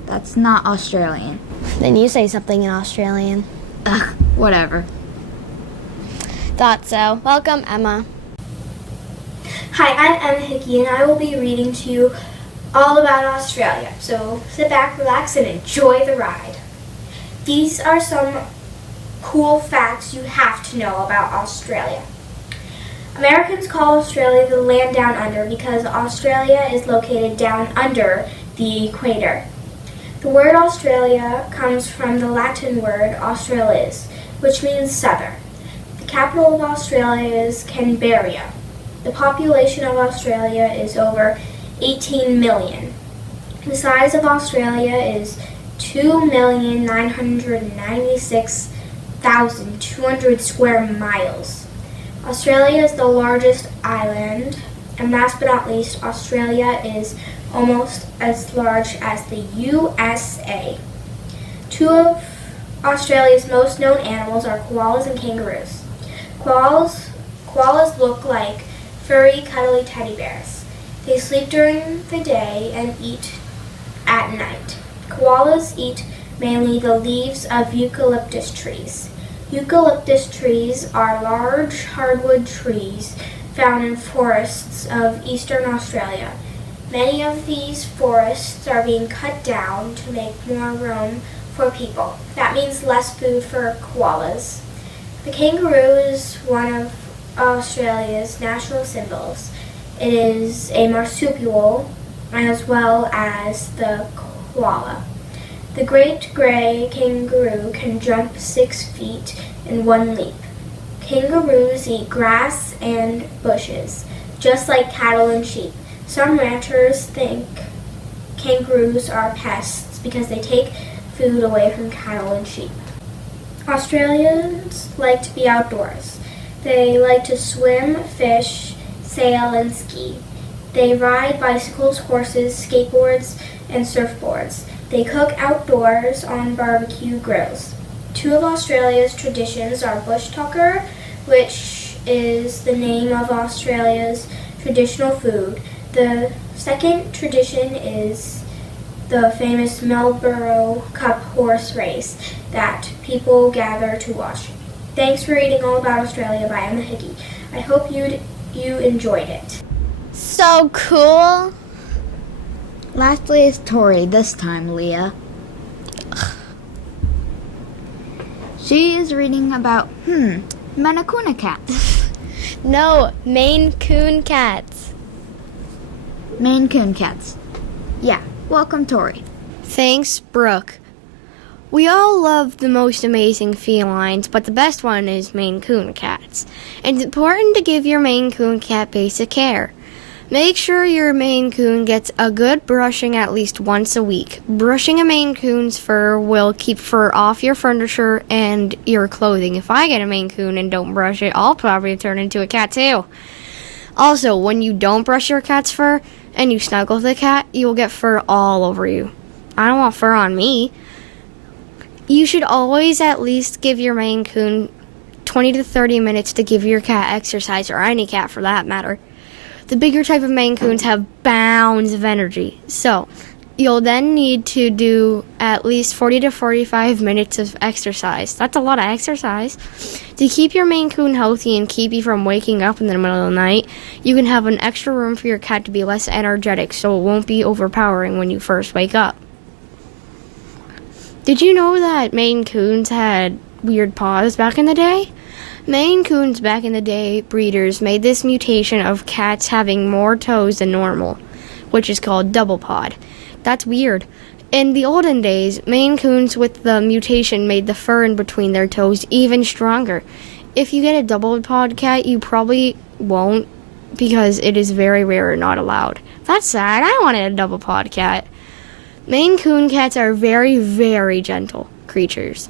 That's not Australian. Then you say something in Australian. Ugh, whatever. Thought so. Welcome, Emma. Hi, I'm Emma Hickey, and I will be reading to you all about Australia. So sit back, relax, and enjoy the ride. These are some cool facts you have to know about Australia. Americans call Australia the land down under because Australia is located down under the equator. The word Australia comes from the Latin word australis, which means southern. The capital of Australia is Canberra. The population of Australia is over 18 million. The size of Australia is 2,996,200 square miles. Australia is the largest island, and last but not least, Australia is almost as large as the USA. Two of Australia's most known animals are koalas and kangaroos. Koalas look like furry, cuddly teddy bears. They sleep during the day and eat at night. Koalas eat mainly the leaves of eucalyptus trees. Eucalyptus trees are large hardwood trees found in forests of eastern Australia. Many of these forests are being cut down to make more room for people. That means less food for koalas. The kangaroo is one of Australia's national symbols. It is a marsupial as well as the koala. The great gray kangaroo can jump 6 feet in one leap. Kangaroos eat grass and bushes, just like cattle and sheep. Some ranchers think kangaroos are pests because they take food away from cattle and sheep. Australians like to be outdoors. They like to swim, fish, sail, and ski. They ride bicycles, horses, skateboards, and surfboards. They cook outdoors on barbecue grills. Two of Australia's traditions are bush tucker, which is the name of Australia's traditional food. The second tradition is the famous Melbourne Cup horse race that people gather to watch. Thanks for reading all about Australia by Emma Hickey. I hope you enjoyed it. So cool. Lastly is Tori, this time Leah. She is reading about, Manakuna cats. No, Maine Coon cats. Maine Coon cats. Yeah, welcome Tori. Thanks, Brooke. We all love the most amazing felines, but the best one is Maine Coon cats. It's important to give your Maine Coon cat basic care. Make sure your Maine Coon gets a good brushing at least once a week. Brushing a Maine Coon's fur will keep fur off your furniture and your clothing. If I get a Maine Coon and don't brush it, I'll probably turn into a cat too. Also, when you don't brush your cat's fur and you snuggle the cat, you'll get fur all over you. I don't want fur on me. You should always at least give your Maine Coon 20 to 30 minutes to give your cat exercise, or any cat for that matter. The bigger type of Maine Coons have bounds of energy, so you'll then need to do at least 40 to 45 minutes of exercise. That's a lot of exercise. To keep your Maine Coon healthy and keep you from waking up in the middle of the night, you can have an extra room for your cat to be less energetic so it won't be overpowering when you first wake up. Did you know that Maine Coons had weird paws back in the day? Maine Coons back in the day, breeders made this mutation of cats having more toes than normal, which is called double pawed. That's weird. In the olden days, Maine Coons with the mutation made the fur in between their toes even stronger. If you get a double pawed cat, you probably won't, because it is very rare and not allowed. That's sad. I wanted a double pawed cat. Maine Coon cats are very, very gentle creatures.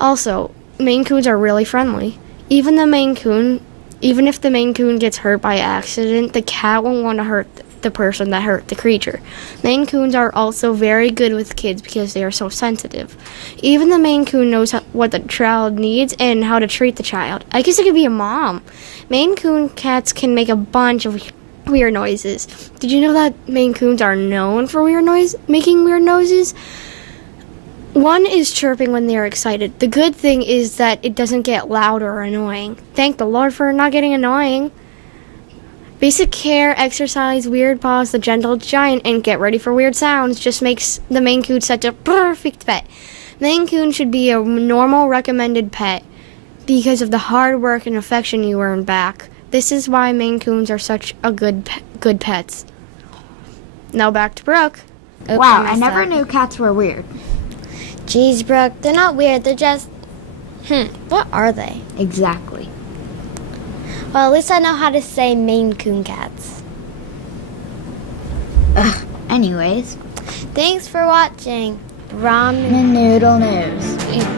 Also, Maine Coons are really friendly. Even if the Maine Coon gets hurt by accident, the cat won't want to hurt the person that hurt the creature. Maine Coons are also very good with kids because they are so sensitive. Even the Maine Coon knows what the child needs and how to treat the child. I guess it could be a mom. Maine Coon cats can make a bunch of weird noises. Did you know that Maine Coons are known for making weird noises? One is chirping when they are excited. The good thing is that it doesn't get loud or annoying. Thank the Lord for not getting annoying. Basic care, exercise, weird paws, the gentle giant, and get ready for weird sounds just makes the Maine Coon such a perfect pet. Maine Coon should be a normal recommended pet because of the hard work and affection you earn back. This is why Maine Coons are such a good pets. Now back to Brooke. Okay, Wow, I myself. never knew cats were weird. Jeez, Brooke, they're not weird. They're just, what are they? Exactly. Well, at least I know how to say Maine Coon cats. Anyways, Thanks for watching. Ramen noodle news.